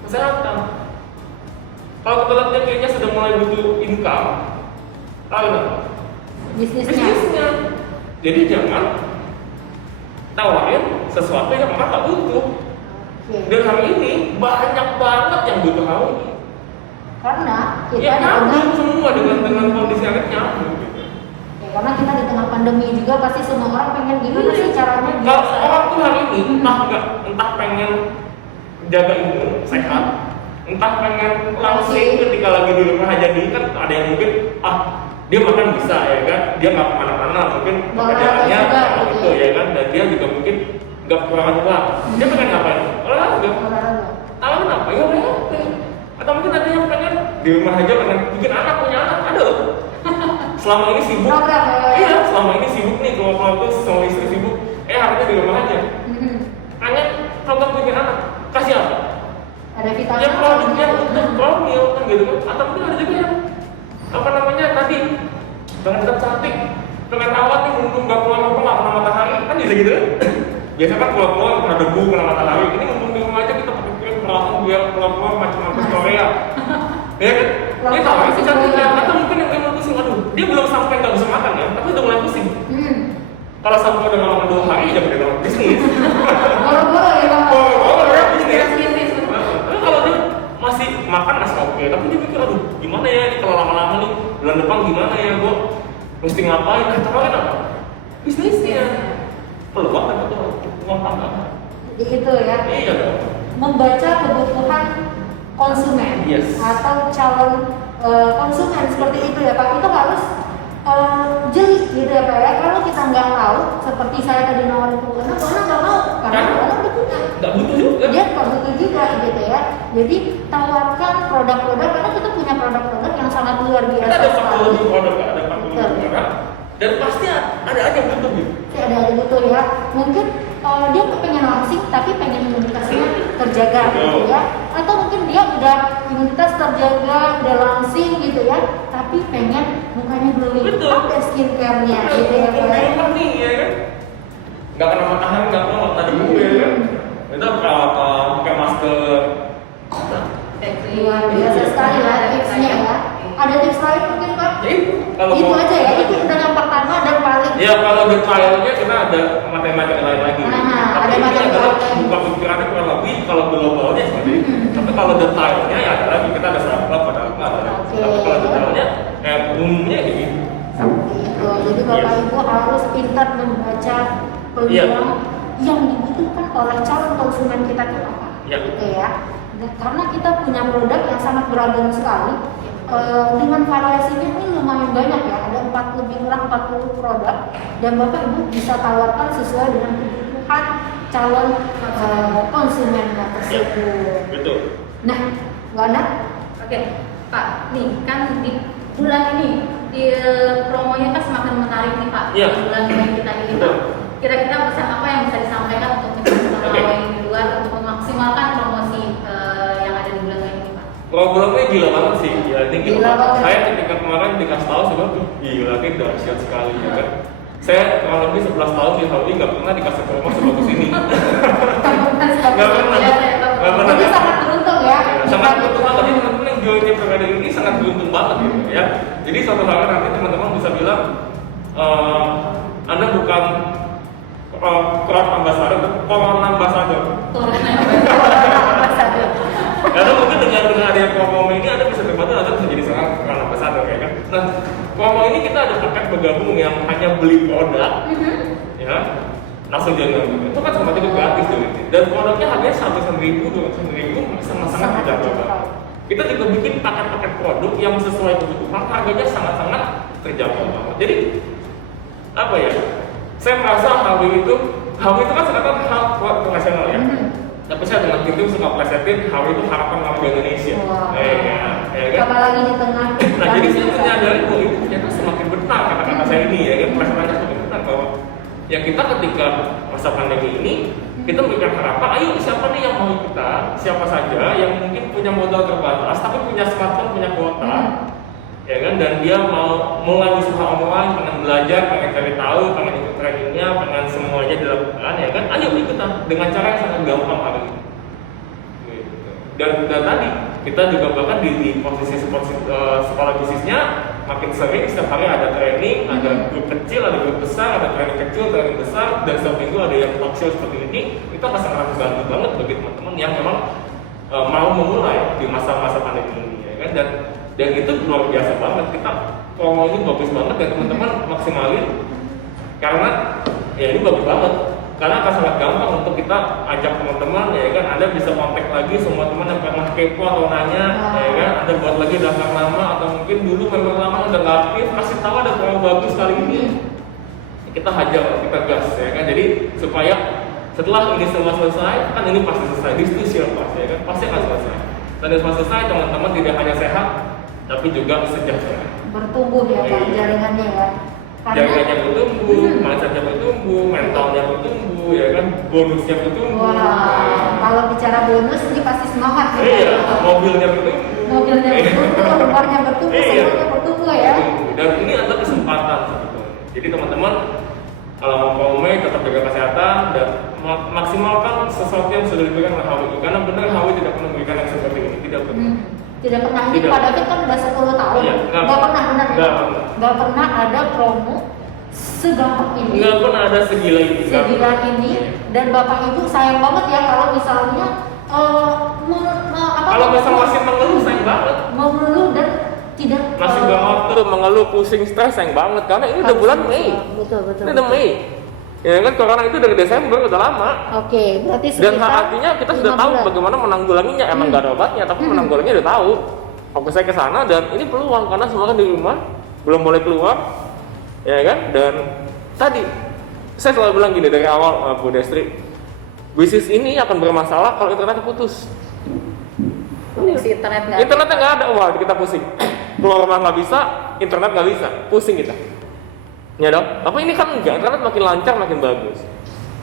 kesehatan. Kalau kita lihat dia kayaknya sudah mulai butuh income, kalian apa? Bisnisnya. Jadi jangan tawarin sesuatu yang orang nggak butuh. Dan hari ini banyak banget yang butuh hal ini. Karena kita Ya di tengah nyambung semua dengan kondisi yang nyambung gitu. ya, karena kita di tengah pandemi juga pasti semua orang pengen gimana sih caranya biar Kalau orang tuh hari ini entah pengen jaga imun sehat, entah pengen langsing ketika lagi di rumah aja nih kan ada yang mungkin dia makan bisa ya kan, dia nggak kemana-mana mungkin pekerjaannya gitu ya kan, dan dia juga mungkin nggak kekurangan uang. Dia pengen ngapain? Olahraga. Tahu kenapa? Ya olahraga. Atau mungkin ada yang pengen di rumah aja pengen bikin anak, punya anak, ada loh. Selama ini sibuk. Iya, selama ini sibuk nih kalau tuh sama istri sibuk. Harusnya di rumah aja. Hanya program bikin anak, kasih apa? ada vitamin Yang produknya untuk promil kan gitu kan. Atau mungkin ada juga yang apa namanya tadi dengan tetap cantik, dengan rawat nih mumpung nggak keluar rumah nggak kena matahari kan bisa gitu kan? Biasa kan keluar kena debu kena matahari. Ini mumpung di rumah aja kita pakai krim perawatan biar keluar macam artis Korea. Ya kan? Dia tahu sih cantiknya. Atau mungkin yang mulai pusing, aduh dia belum sampai nggak bisa makan ya, tapi udah mulai pusing. Kalau sampai udah makan 2 hari ya udah dalam bisnis. boro-boro ya Bang. Boro-boro ya bisnis. Tapi kalau dia masih makan masih oke, tapi dia mikir aduh gimana ya ini kalau lama-lama nih bulan depan gimana ya gua mesti ngapain? Katakan apa? Bisnisnya. Peluang kan betul uang tambahan. Jadi itu ya. Iya dong. Membaca kebutuhan konsumen atau calon konsumen seperti itu ya Pak. Itu harus jeli gitu ya Pak ya. Kalau kita nggak tahu, seperti saya tadi nawarin ke anak nggak mau karena anak udah punya. Nggak butuh juga. Dia nggak butuh juga gitu ya. Jadi tawarkan produk-produk karena kita punya produk-produk yang sangat luar biasa. Kita ada 40 produk, ada 40 produk, dan pasti ada aja yang butuh gitu. Ada butuh ya. Mungkin dia pengen langsing tapi pengen imunitasnya terjaga gitu ya. Atau mungkin dia udah imunitas terjaga, udah langsing gitu ya, tapi pengen mukanya glowing, ada skincare-nya gitu ya Pak. Nih ya kan, nggak kena matahari, nggak kena debu ya kan, itu perawatan, pakai masker. Luar biasa sekali ya tipsnya ya. Ada tips lain mungkin Pak? Itu aja ya, itu udah yang pertama dan paling. Ya kalau detailnya kita ada materi-materi lain lagi. Tapi ada ini adalah materi buka pikirannya kurang lebih kalau globalnya seperti itu. Tapi kalau detailnya ya ada lagi, kita ada sahabat pada apa. Tapi kalau detailnya umumnya gitu. Seperti itu. Jadi Bapak Ibu harus pintar membaca peluang yang dibutuhkan oleh calon konsumen kita itu apa. Gitu ya. Karena kita punya produk yang sangat beragam sekali. Dengan variasinya ini lumayan banyak ya, ada lebih kurang 40 produk dan Bapak Ibu bisa tawarkan sesuai dengan kebutuhan calon konsumennya tersebut. Betul. Nah, Wanda? Oke, Pak, nih kan di bulan ini di promonya kan semakin menarik nih Pak. Iya. Di bulan kita ini Pak. Kira-kira pesan apa yang bisa disampaikan untuk teman-teman yang di luar untuk memaksimalkan promosi yang ada di bulan ini Pak? Programnya gila banget sih, ya ini Gila banget. Saya ketika kemarin dikasih tahu sebab gila ini dahsyat sekali ya kan. Saya kurang lebih 11 tahun di Saudi nggak pernah dikasih promo sebagus ini. Nggak pernah. Jadi sangat beruntung ya. Sangat beruntung banget. Jadi teman-teman yang jual game provider ini sangat beruntung banget gitu ya. Jadi suatu hari nanti teman-teman bisa bilang Anda bukan crowd ambassador, corona ambassador. Karena mungkin dengan adanya promo ini Anda bisa terbantu, Anda bisa jadi seorang crowd ambassador ya kan. Nah, promo ini kita ada paket bergabung yang hanya beli produk, ya langsung jalan itu kan sama juga gratis tuh. Dan produknya harganya 100.000, 200.000 sangat-sangat tidak berapa. kita juga bikin paket-paket produk yang sesuai kebutuhan, harganya sangat-sangat terjangkau banget. Jadi apa ya? Saya merasa HW itu kan sekarang hal nasional ya. Tapi saya dengan itu suka plesetin HW itu harapan warga Indonesia. Wow. Ya kan? Apalagi di tengah. Nah, jadi saya menyadari bahwa itu ternyata semakin benar kata-kata saya ini ya kan, perasaannya semakin benar bahwa ya kita ketika masa pandemi ini kita memberikan harapan, ayo siapa nih yang mau kita, siapa saja yang mungkin punya modal terbatas tapi punya smartphone, punya kuota, ya kan, dan dia mau mulai usaha online, pengen belajar, pengen cari tahu, pengen ikut trainingnya, pengen semuanya dilakukan, ya kan, ayo ikutan dengan cara yang sangat gampang hari ini. Gitu. Dan tadi kita juga bahkan di posisi sekolah bisnisnya makin sering setiap hari ada training, ada grup kecil, ada grup besar, ada training kecil, training besar, dan setiap minggu ada yang talk show seperti ini. Itu akan sangat membantu banget bagi teman-teman yang memang mau memulai di masa-masa pandemi ini, ya kan? Dan itu luar biasa banget. Kita promo ini bagus banget dan teman-teman maksimalin karena ya ini bagus banget. Karena akan sangat gampang untuk kita ajak teman-teman, ya kan, Anda bisa kontak lagi semua teman yang pernah kepo atau nanya, ya kan, Anda buat lagi daftar nama atau mungkin dulu member lama udah nggak aktif, kasih tahu ada promo bagus kali ini, kita hajar, kita gas, ya kan, jadi supaya setelah ini semua selesai, kan ini pasti selesai, diskusi pasti, ya kan, pasti akan selesai. Dan setelah selesai teman-teman tidak hanya sehat, tapi juga sejahtera. Bertumbuh ya Pak, jaringannya ya. Jaringannya bertumbuh, mindsetnya bertumbuh, mentalnya bertumbuh, ya kan, bonusnya bertumbuh. Wah, kalau bicara bonus ini pasti semangat ya. Iya, mobilnya bertumbuh. Mobilnya bertumbuh, rumahnya bertumbuh, semuanya bertumbuh ya. Dan ini adalah kesempatan sebetulnya. Jadi teman-teman kalau mau promoi tetap jaga kesehatan dan maksimalkan sesuatu yang sudah diberikan oleh HW. Karena benar HW tidak pernah memberikan yang seperti ini, tidak pernah. Tidak pernah, ini Tidak. Pak David kan udah 10 tahun. Iya, nggak pernah, benar ya? Nggak pernah ada promo segampang ini. Nggak pernah ada segila ini. Segila ini. Dan Bapak Ibu sayang banget ya kalau misalnya Kalau misalnya masih mengeluh sayang banget. mengeluh dan tidak Masih banget mengeluh, pusing, stres sayang banget karena ini udah bulan Mei. Betul. Ini udah Mei. Ya kan, corona itu dari Desember udah lama. Oke, berarti Dan sekitar artinya kita sudah 5 tahu bulan. bagaimana menanggulanginya. Emang nggak ada obatnya, tapi menanggulanginya udah tahu. Fokus saya ke sana dan ini peluang karena semua kan di rumah, belum boleh keluar, ya kan? Dan tadi saya selalu bilang gini dari awal, Bu Destri, bisnis ini akan bermasalah kalau internetnya putus. Koneksi internet nggak. Internetnya nggak ada, wah kita pusing. Keluar rumah nggak bisa, internet nggak bisa, pusing kita. Ya dong, tapi ini kan enggak, internet makin lancar, makin bagus.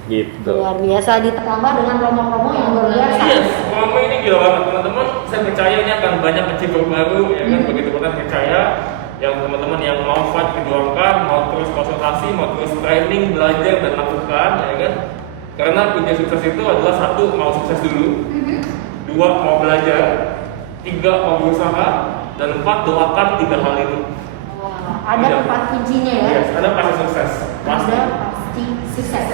Gitu. Luar biasa ditambah dengan promo-promo yang luar biasa. Yes, promo ini gila banget teman-teman. Saya percaya ini akan banyak achievement baru, ya kan? Begitu teman percaya, yang teman-teman yang mau fight perjuangkan, mau terus konsultasi, mau terus training, belajar dan lakukan, ya kan? Karena kunci sukses itu adalah 1, mau sukses dulu, 2, mau belajar, 3, mau berusaha, dan 4, doakan 3 hal itu. Wah, ada 4 kuncinya ya. Yes, ada pasti sukses. Pasti. Ada pasti sukses.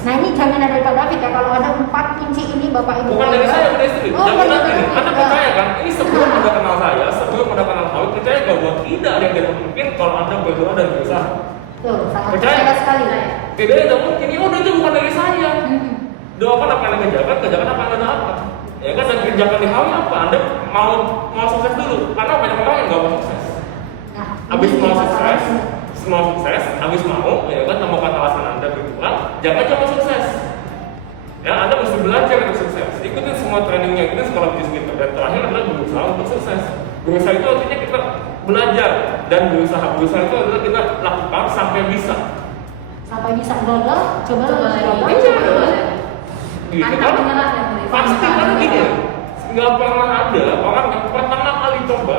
Nah ini jaminan dari Pak David ya, kalau ada 4 kunci ini Bapak Ibu. Bukan dari saya, Bu Destri. Oh, Jangan bukan nanti. dari Anda Anda. percaya kan? Ini sebelum Anda kenal saya, sebelum Anda kenal HW, percaya gak bahwa tidak ada yang tidak mungkin kalau Anda berdoa dan berusaha. Tuh, sangat Percaya? percaya sekali. Tidak ada mungkin. Ya udah itu bukan dari saya. Doakan apa yang Anda kerjakan apa yang Anda doakan. Ya kan, dan kerjakan di HW apa? Anda mau sukses dulu. Karena banyak orang yang gak mau sukses. Nah, Habis ini mau kita sukses, bahas. semua sukses, habis mau, ya kan, nemukan alasan Anda berjuang, jangan cuma sukses. Ya, Anda mesti belajar untuk sukses. Ikutin semua trainingnya, ikutin sekolah bisnis kita. Dan terakhir adalah berusaha untuk sukses. Berusaha itu artinya kita belajar dan berusaha. Berusaha itu adalah kita lakukan sampai bisa. Sampai bisa gagal, coba lagi. Iya. Coba. Gitu Pantang kan? menyerah ya, Bu. Pasti karena gini ya, nggak pernah ada orang yang pertama kali coba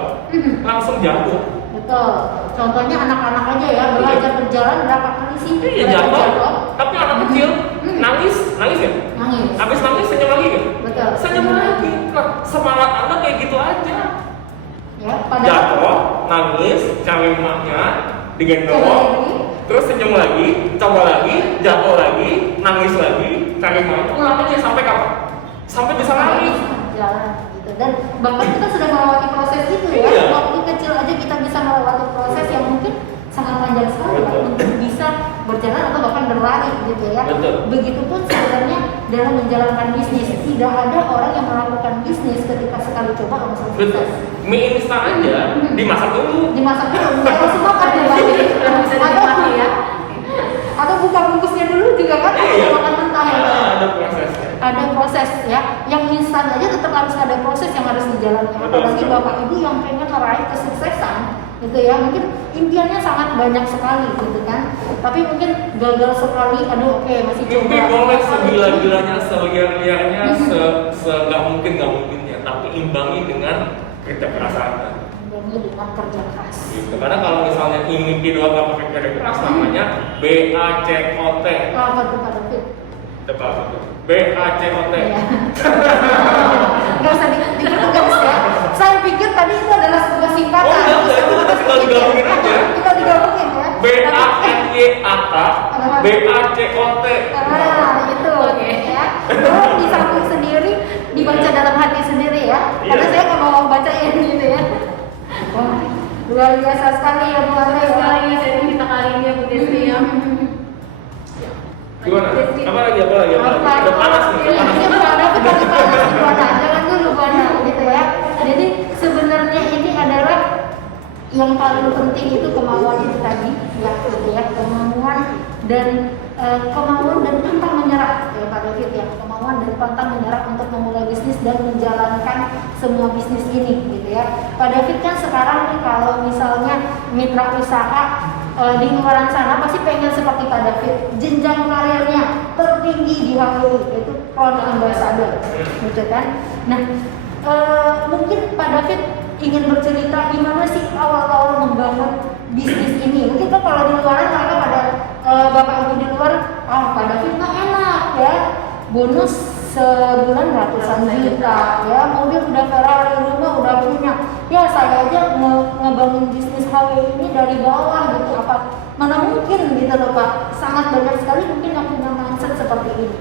langsung jatuh. Betul. Contohnya anak-anak aja ya, belajar berjalan berapa kali sih? Iya Belajar jatuh. Tapi anak kecil nangis ya. Nangis. Habis nangis senyum lagi kan? Betul. Senyum lagi. Nah, semangat Anda kayak gitu aja. Ya, padahal Jatuh, nangis, cari emaknya, digendong, Coba lagi. terus senyum lagi, coba lagi, jatuh lagi, nangis lagi, cari emaknya, ulang aja sampai kapan? Sampai bisa lari. jalan gitu. Dan bahkan kita sudah melewati proses itu ya. Iya. Waktu kecil aja kita bisa melewati proses yang mungkin sangat panjang sekali Pak, Betul. untuk bisa berjalan atau bahkan berlari gitu ya. Betul. Begitupun sebenarnya dalam menjalankan bisnis. Tidak ada orang yang melakukan bisnis ketika sekali coba langsung Betul. sukses. Mie instan aja dimasak dulu. Dimasak dulu, nggak langsung makan ya Bang. Sudah bisa dinikmati ya. Atau buka bungkusnya dulu juga kan, Iya. makan mentah ya Bang. Ada prosesnya. Ada proses ya, yang instan aja tetap harus ada proses yang harus dijalankan. Betul Apalagi sekali. bapak ibu yang pengen meraih kesuksesan, gitu ya. Mungkin impiannya sangat banyak sekali, gitu kan. Tapi mungkin gagal sekali, aduh oke masih coba. Mimpi boleh segila-gilanya, seliar-liarnya, nggak mungkinnya, tapi imbangi dengan kerja keras Anda. Imbangi dengan kerja keras. Gitu. Karena kalau misalnya mimpi doang nggak pakai kerja keras, namanya BACOT. Apa tuh Pak David? Coba apa tuh? BACOT. Iya. Nggak usah dipertegas ya. Saya pikir tadi itu adalah sebuah singkatan. Oh, enggak, itu kita tinggal digabungin aja. Kita digabungin ya. BANYAK, BACOT. Itu ya. Belum disambung sendiri, dibaca dalam hati sendiri ya. Karena Iya. saya nggak mau bacain gitu ya. Wah, luar biasa sekali ya Bu Anda ya. Sekali ya saya kita kali ini ya Bu Desi ya. Gimana? Apa lagi? Udah panas nih, udah panas. Ini Bu Anda tuh paling panas Bu Anda. Jangan dulu Bu Anda gitu ya. Jadi sebenarnya ini adalah yang paling penting itu kemauan itu tadi ya, gitu ya, kemauan dan pantang menyerah ya Pak David ya, kemauan dan pantang menyerah untuk memulai bisnis dan menjalankan semua bisnis ini gitu ya. Pak David kan sekarang nih kalau misalnya mitra usaha di luar sana pasti pengen seperti Pak David, jenjang karirnya tertinggi di HWI yaitu Crown Ambassador gitu kan. Nah mungkin Pak David ingin bercerita gimana sih awal-awal membangun bisnis ini. Mungkin kan kalau di luar mereka pada bapak ibu di luar, Pak David mah enak ya, bonus sebulan ratusan juta ya, mobil udah Ferrari, rumah udah punya. Ya saya aja ngebangun bisnis HW ini dari bawah gitu, apa mana mungkin gitu loh Pak. Sangat banyak sekali mungkin yang punya mindset seperti ini.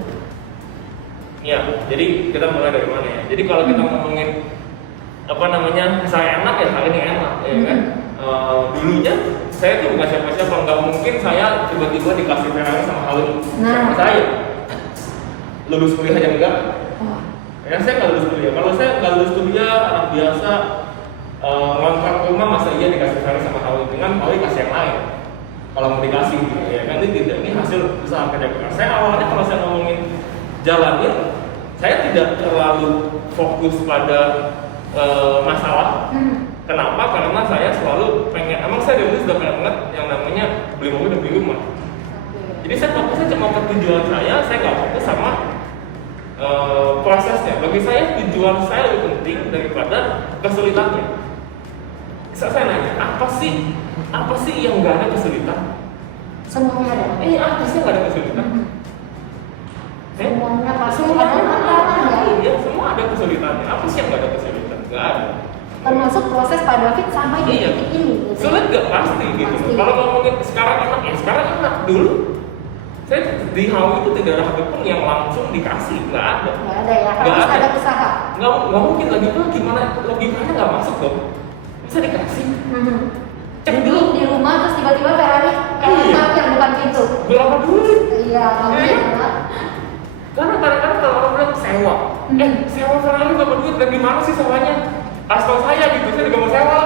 Ya, jadi kita mulai dari mana ya? Jadi kalau kita ngomongin apa namanya, saya enak ya, hari ini enak ya kan. Dulunya saya tuh bukan siapa-siapa, nggak mungkin saya tiba-tiba dikasih Ferrari sama hal ini. Siapa saya? Lulus kuliah aja enggak? Ya saya nggak lulus kuliah. Kalau saya nggak lulus kuliah, anak biasa, ngontrak rumah, masa iya dikasih Ferrari sama hal ini? Kan paling kasih yang lain. Kalau mau dikasih gitu ya kan, ini tidak, ini hasil usaha kerja keras. Saya awalnya kalau saya ngomongin jalanin, saya tidak terlalu fokus pada masalah. Kenapa? Karena saya selalu pengen, emang saya dari dulu sudah pengen banget yang namanya beli mobil dan beli rumah. Jadi saya fokusnya cuma ke tujuan saya nggak fokus sama prosesnya. Bagi saya tujuan saya lebih penting daripada kesulitannya. Saya nanya, apa sih yang nggak ada kesulitan? Semuanya ada. Apa sih yang nggak ada kesulitan? Semuanya pasti ada Semua masalahnya. ya, semua ada kesulitannya. Apa sih yang nggak ada kesulitan? Nggak ada. Termasuk proses Pak David sampai di Iya. titik ini. Gitu. Sulit nggak? Pasti gitu. Pasti. Kalau ngomongin sekarang enak ya, sekarang enak. Dulu saya di HW itu tidak ada satupun yang langsung dikasih, nggak ada. Nggak ada ya, Nggak harus ada. ada usaha. Nggak mungkin lagi tuh, gimana logikanya nggak masuk dong. Bisa dikasih. Cek Jadi dulu di rumah terus tiba-tiba Ferrari Iya. parkir depan pintu. berapa duit? Iya, mungkin ya. Karena kadang-kadang kalau orang bilang sewa, sewa Ferrari berapa duit dan di mana sih sewanya? Kasih tau saya gitu, saya juga mau sewa.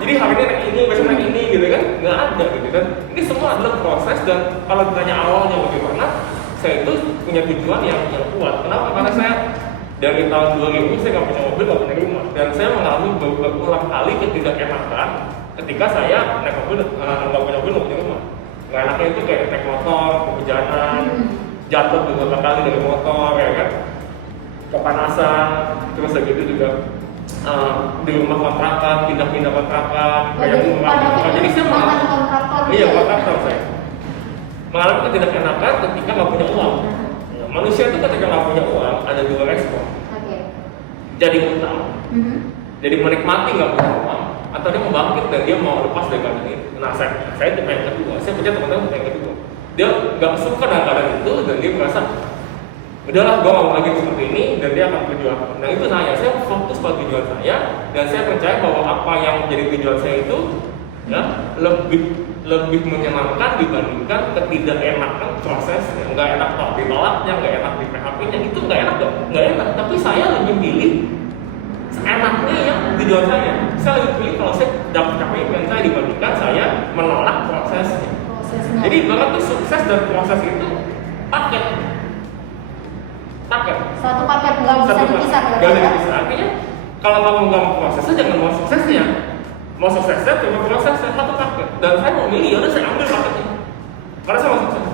Jadi hari ini naik ini, besok naik ini gitu kan, nggak ada gitu kan. Ini semua adalah proses dan kalau ditanya awalnya bagaimana, saya itu punya tujuan yang kuat. Kenapa? Karena saya dari tahun 2000 saya nggak punya mobil, nggak punya rumah, dan saya mengalami berulang kali ketidakenakan ketika saya naik mobil, nggak punya mobil, nggak punya rumah. Nggak enaknya itu kayak naik motor, kehujanan, jatuh beberapa kali dari motor, ya kan, kepanasan, terus begitu juga di rumah kontrakan, pindah-pindah kontrakan, kayak Jadi rumah Pak David kontrakan. Jadi saya mantan mengalami, kontraktor. iya kontraktor saya mengalami ketidakenakan ketika nggak punya uang. Manusia itu ketika nggak punya uang ada dua respon, Oke. jadi utang, jadi menikmati nggak punya uang, atau dia mau bangkit dan dia mau lepas dari keadaan itu. Nah saya itu yang kedua, saya punya teman-teman yang kedua, dia nggak suka dengan keadaan itu dan dia merasa udahlah gue mau lagi seperti ini, dan dia akan berjuang. Nah itu saya fokus pada tujuan saya dan saya percaya bahwa apa yang menjadi tujuan saya itu ya lebih lebih menyenangkan dibandingkan ketidakenakan prosesnya. Nggak enak kalau ditolaknya, nggak enak di PHP-nya, itu nggak enak. Tapi saya lebih pilih enaknya yang tujuan saya. Saya lebih pilih kalau saya dapat KPI saya dibandingkan saya menolak prosesnya. Jadi bahkan tuh sukses dan proses itu paket. Satu paket nggak bisa dipisah ya. Nggak bisa dipisah. Artinya kalau kamu nggak mau prosesnya, jangan mau suksesnya. Mau suksesnya cuma prosesnya satu paket. Dan saya mau milih, yaudah saya ambil paketnya. Karena saya mau sukses.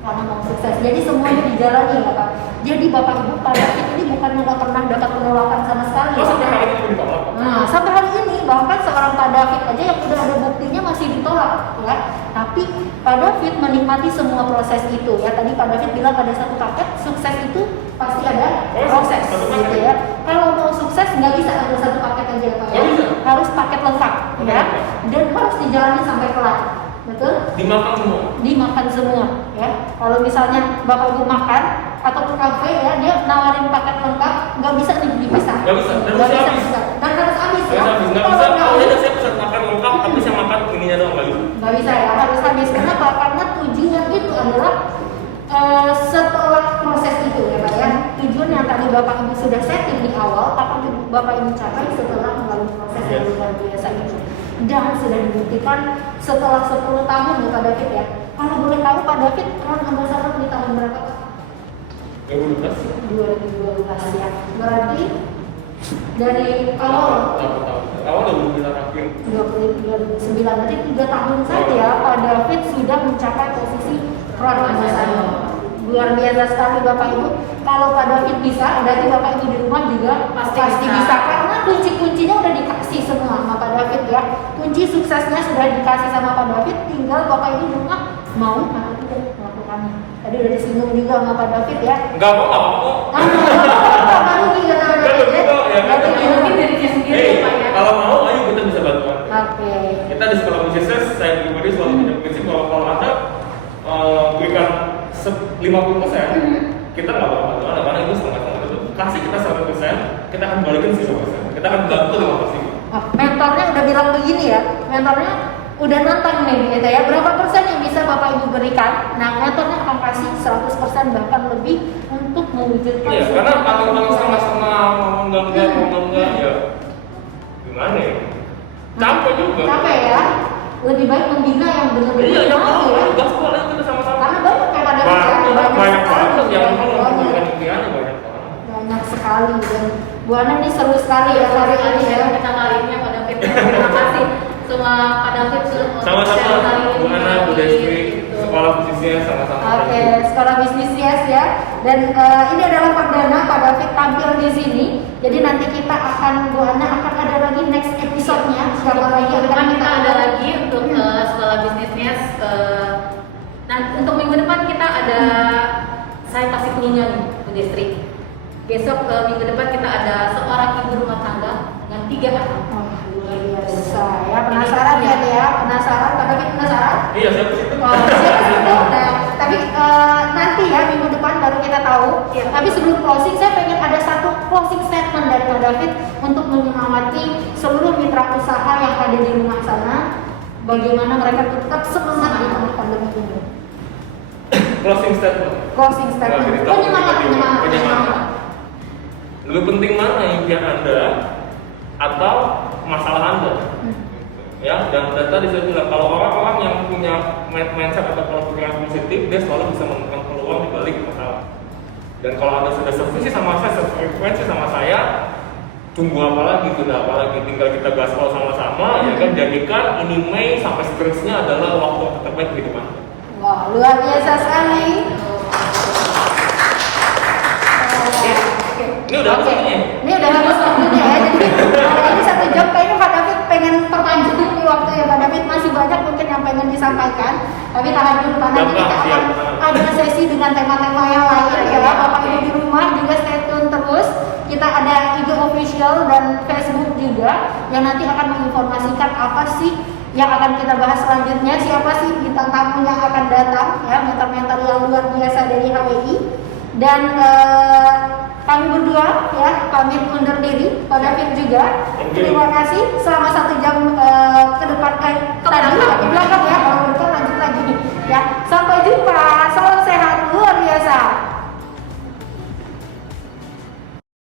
Karena mau sukses. Jadi semuanya dijalani ya Pak. Jadi Bapak Ibu pada ini bukan nggak pernah dapat penolakan sama sekali. Oh, sampai hari ini ditolak. Nah, sampai hari ini bahkan seorang Pak David aja yang udah ada buktinya masih ditolak, ya. Tapi Pak David menikmati semua proses itu, ya. Tadi Pak David bilang ada satu paket, sukses itu pasti ada proses, gitu ya. Kalau mau sukses nggak bisa ada satu paket aja, Pak. Ya. Harus paket lengkap, ya. Dan harus dijalani sampai kelar, betul? Dimakan semua, ya. Kalau misalnya Bapak Ibu makan atau ke kafe ya, dia nawarin paket lengkap, nggak bisa dipisah. Nggak bisa, dan harus habis ya. Nggak bisa, kalau udah saya pesan makan lengkap, tapi saya makan ininya doang nggak bisa. Nggak bisa ya, harus habis. Kenapa? Karena tujuan itu adalah setelah proses itu ya Pak ya. Tujuan yang tadi Bapak Ibu sudah setting di awal, apa Bapak Ibu capai setelah melalui proses yang luar biasa itu. Dan sudah dibuktikan setelah 10 tahun ya Pak David ya. Kalau boleh tahu Pak David peran ambasador di tahun berapa Pak? 2012 ya. Berarti dari awal 2009 akhir 2009, berarti 3 tahun saja Pak David sudah mencapai posisi peran ambasador. Luar biasa sekali Bapak Ibu. Kalau Pak David bisa, berarti Bapak Ibu di rumah juga pasti bisa. Karena kunci-kuncinya udah dikasih semua sama Pak David ya. Kunci suksesnya sudah dikasih sama Pak David, tinggal Bapak Ibu di rumah mau atau tidak melakukannya. Tadi udah disinggung juga sama Pak David ya. Enggak mau. Baru juga sama David ya. Mungkin dari dia sendiri ya Pak ya. Kalau mau, ayo kita bisa bantuan. Oke. Kita di sekolah bisnis, saya pribadi selalu punya prinsip kalau Anda berikan 50%, kita nggak bakal bantu Anda karena itu setengah-setengah itu. Kasih kita 100%, kita akan balikin 10%. Kita akan bantu 5%. Mentornya udah bilang begini ya, mentornya udah nantang nih gitu ya, berapa persen yang bisa Bapak Ibu berikan. Nah, mentornya akan kasih 100% bahkan lebih untuk mewujudkan. Iya, karena kalau sama-sama ngomong enggak ya gimana ya? Capek juga. Capek ya. Lebih baik membina yang benar-benar Iya, yang mau ya. gaspol aja kita sama-sama. Karena banyak kayak pada banyak banget yang banyak sekali. Dan Bu Ana ini seru sekali ya hari ini ya. Kita kali ini Pak David. Terima kasih semua Pak David sama-sama Bu Ana, Bu Destri, sekolah bisnisnya sama-sama. Oke, sekolah bisnis ya. Dan ini adalah perdana Pak David tampil di sini. Jadi nanti kita akan Bu Ana akan ada lagi next episode-nya. Siapa lagi depan kita ada lagi untuk sekolah bisnisnya. Nanti untuk minggu depan kita ada saya kasih kuliah nih Bu Destri. Besok minggu depan kita ada seorang ibu rumah tangga dengan 3 anak. Luar biasa ya, penasaran ya, penasaran, Pak David penasaran? Iya, siapa sih? Siapa sih itu? Nah, tapi nanti ya minggu depan baru kita tahu. Ya, tapi sebelum closing, saya pengen ada satu closing statement dari Pak David untuk menyemangati seluruh mitra usaha yang ada di rumah sana, bagaimana mereka tetap semangat di tengah pandemi ini. Closing statement. Penyemangat. Lebih penting mana impian Anda atau masalah Anda? Ya, dan tadi saya bilang kalau orang-orang yang punya mindset atau pikiran positif, dia selalu bisa menemukan peluang di balik masalah. Dan kalau Anda sudah sevisi sama saya, sefrekuensi sama saya, tunggu apa lagi, tinggal kita gaspol sama-sama, ya kan, jadikan ini Mei sampai seterusnya adalah waktu terbaik di depan. Wah, luar biasa sekali. Ini udah habis nih. Ini udah habis waktunya ya. Jadi ini satu jam kayaknya Pak David pengen perpanjang di waktu ya Pak David, masih banyak mungkin yang pengen disampaikan. Tapi tahan dulu Pak, nanti kita akan ada sesi dengan tema-tema yang lain ya. Bapak Ibu di rumah juga stay tune terus. Kita ada IG official dan Facebook juga yang nanti akan menginformasikan apa sih yang akan kita bahas selanjutnya, siapa sih bintang tamu yang akan datang ya, mentor-mentor yang luar biasa dari HWI. Dan kami berdua ya pamit undur diri, Pak David juga. Thank you. Terima kasih selama 1 jam ke depan tadi ke belakang ya, kalau depan lanjut lagi ya. Sampai jumpa, salam sehat luar biasa.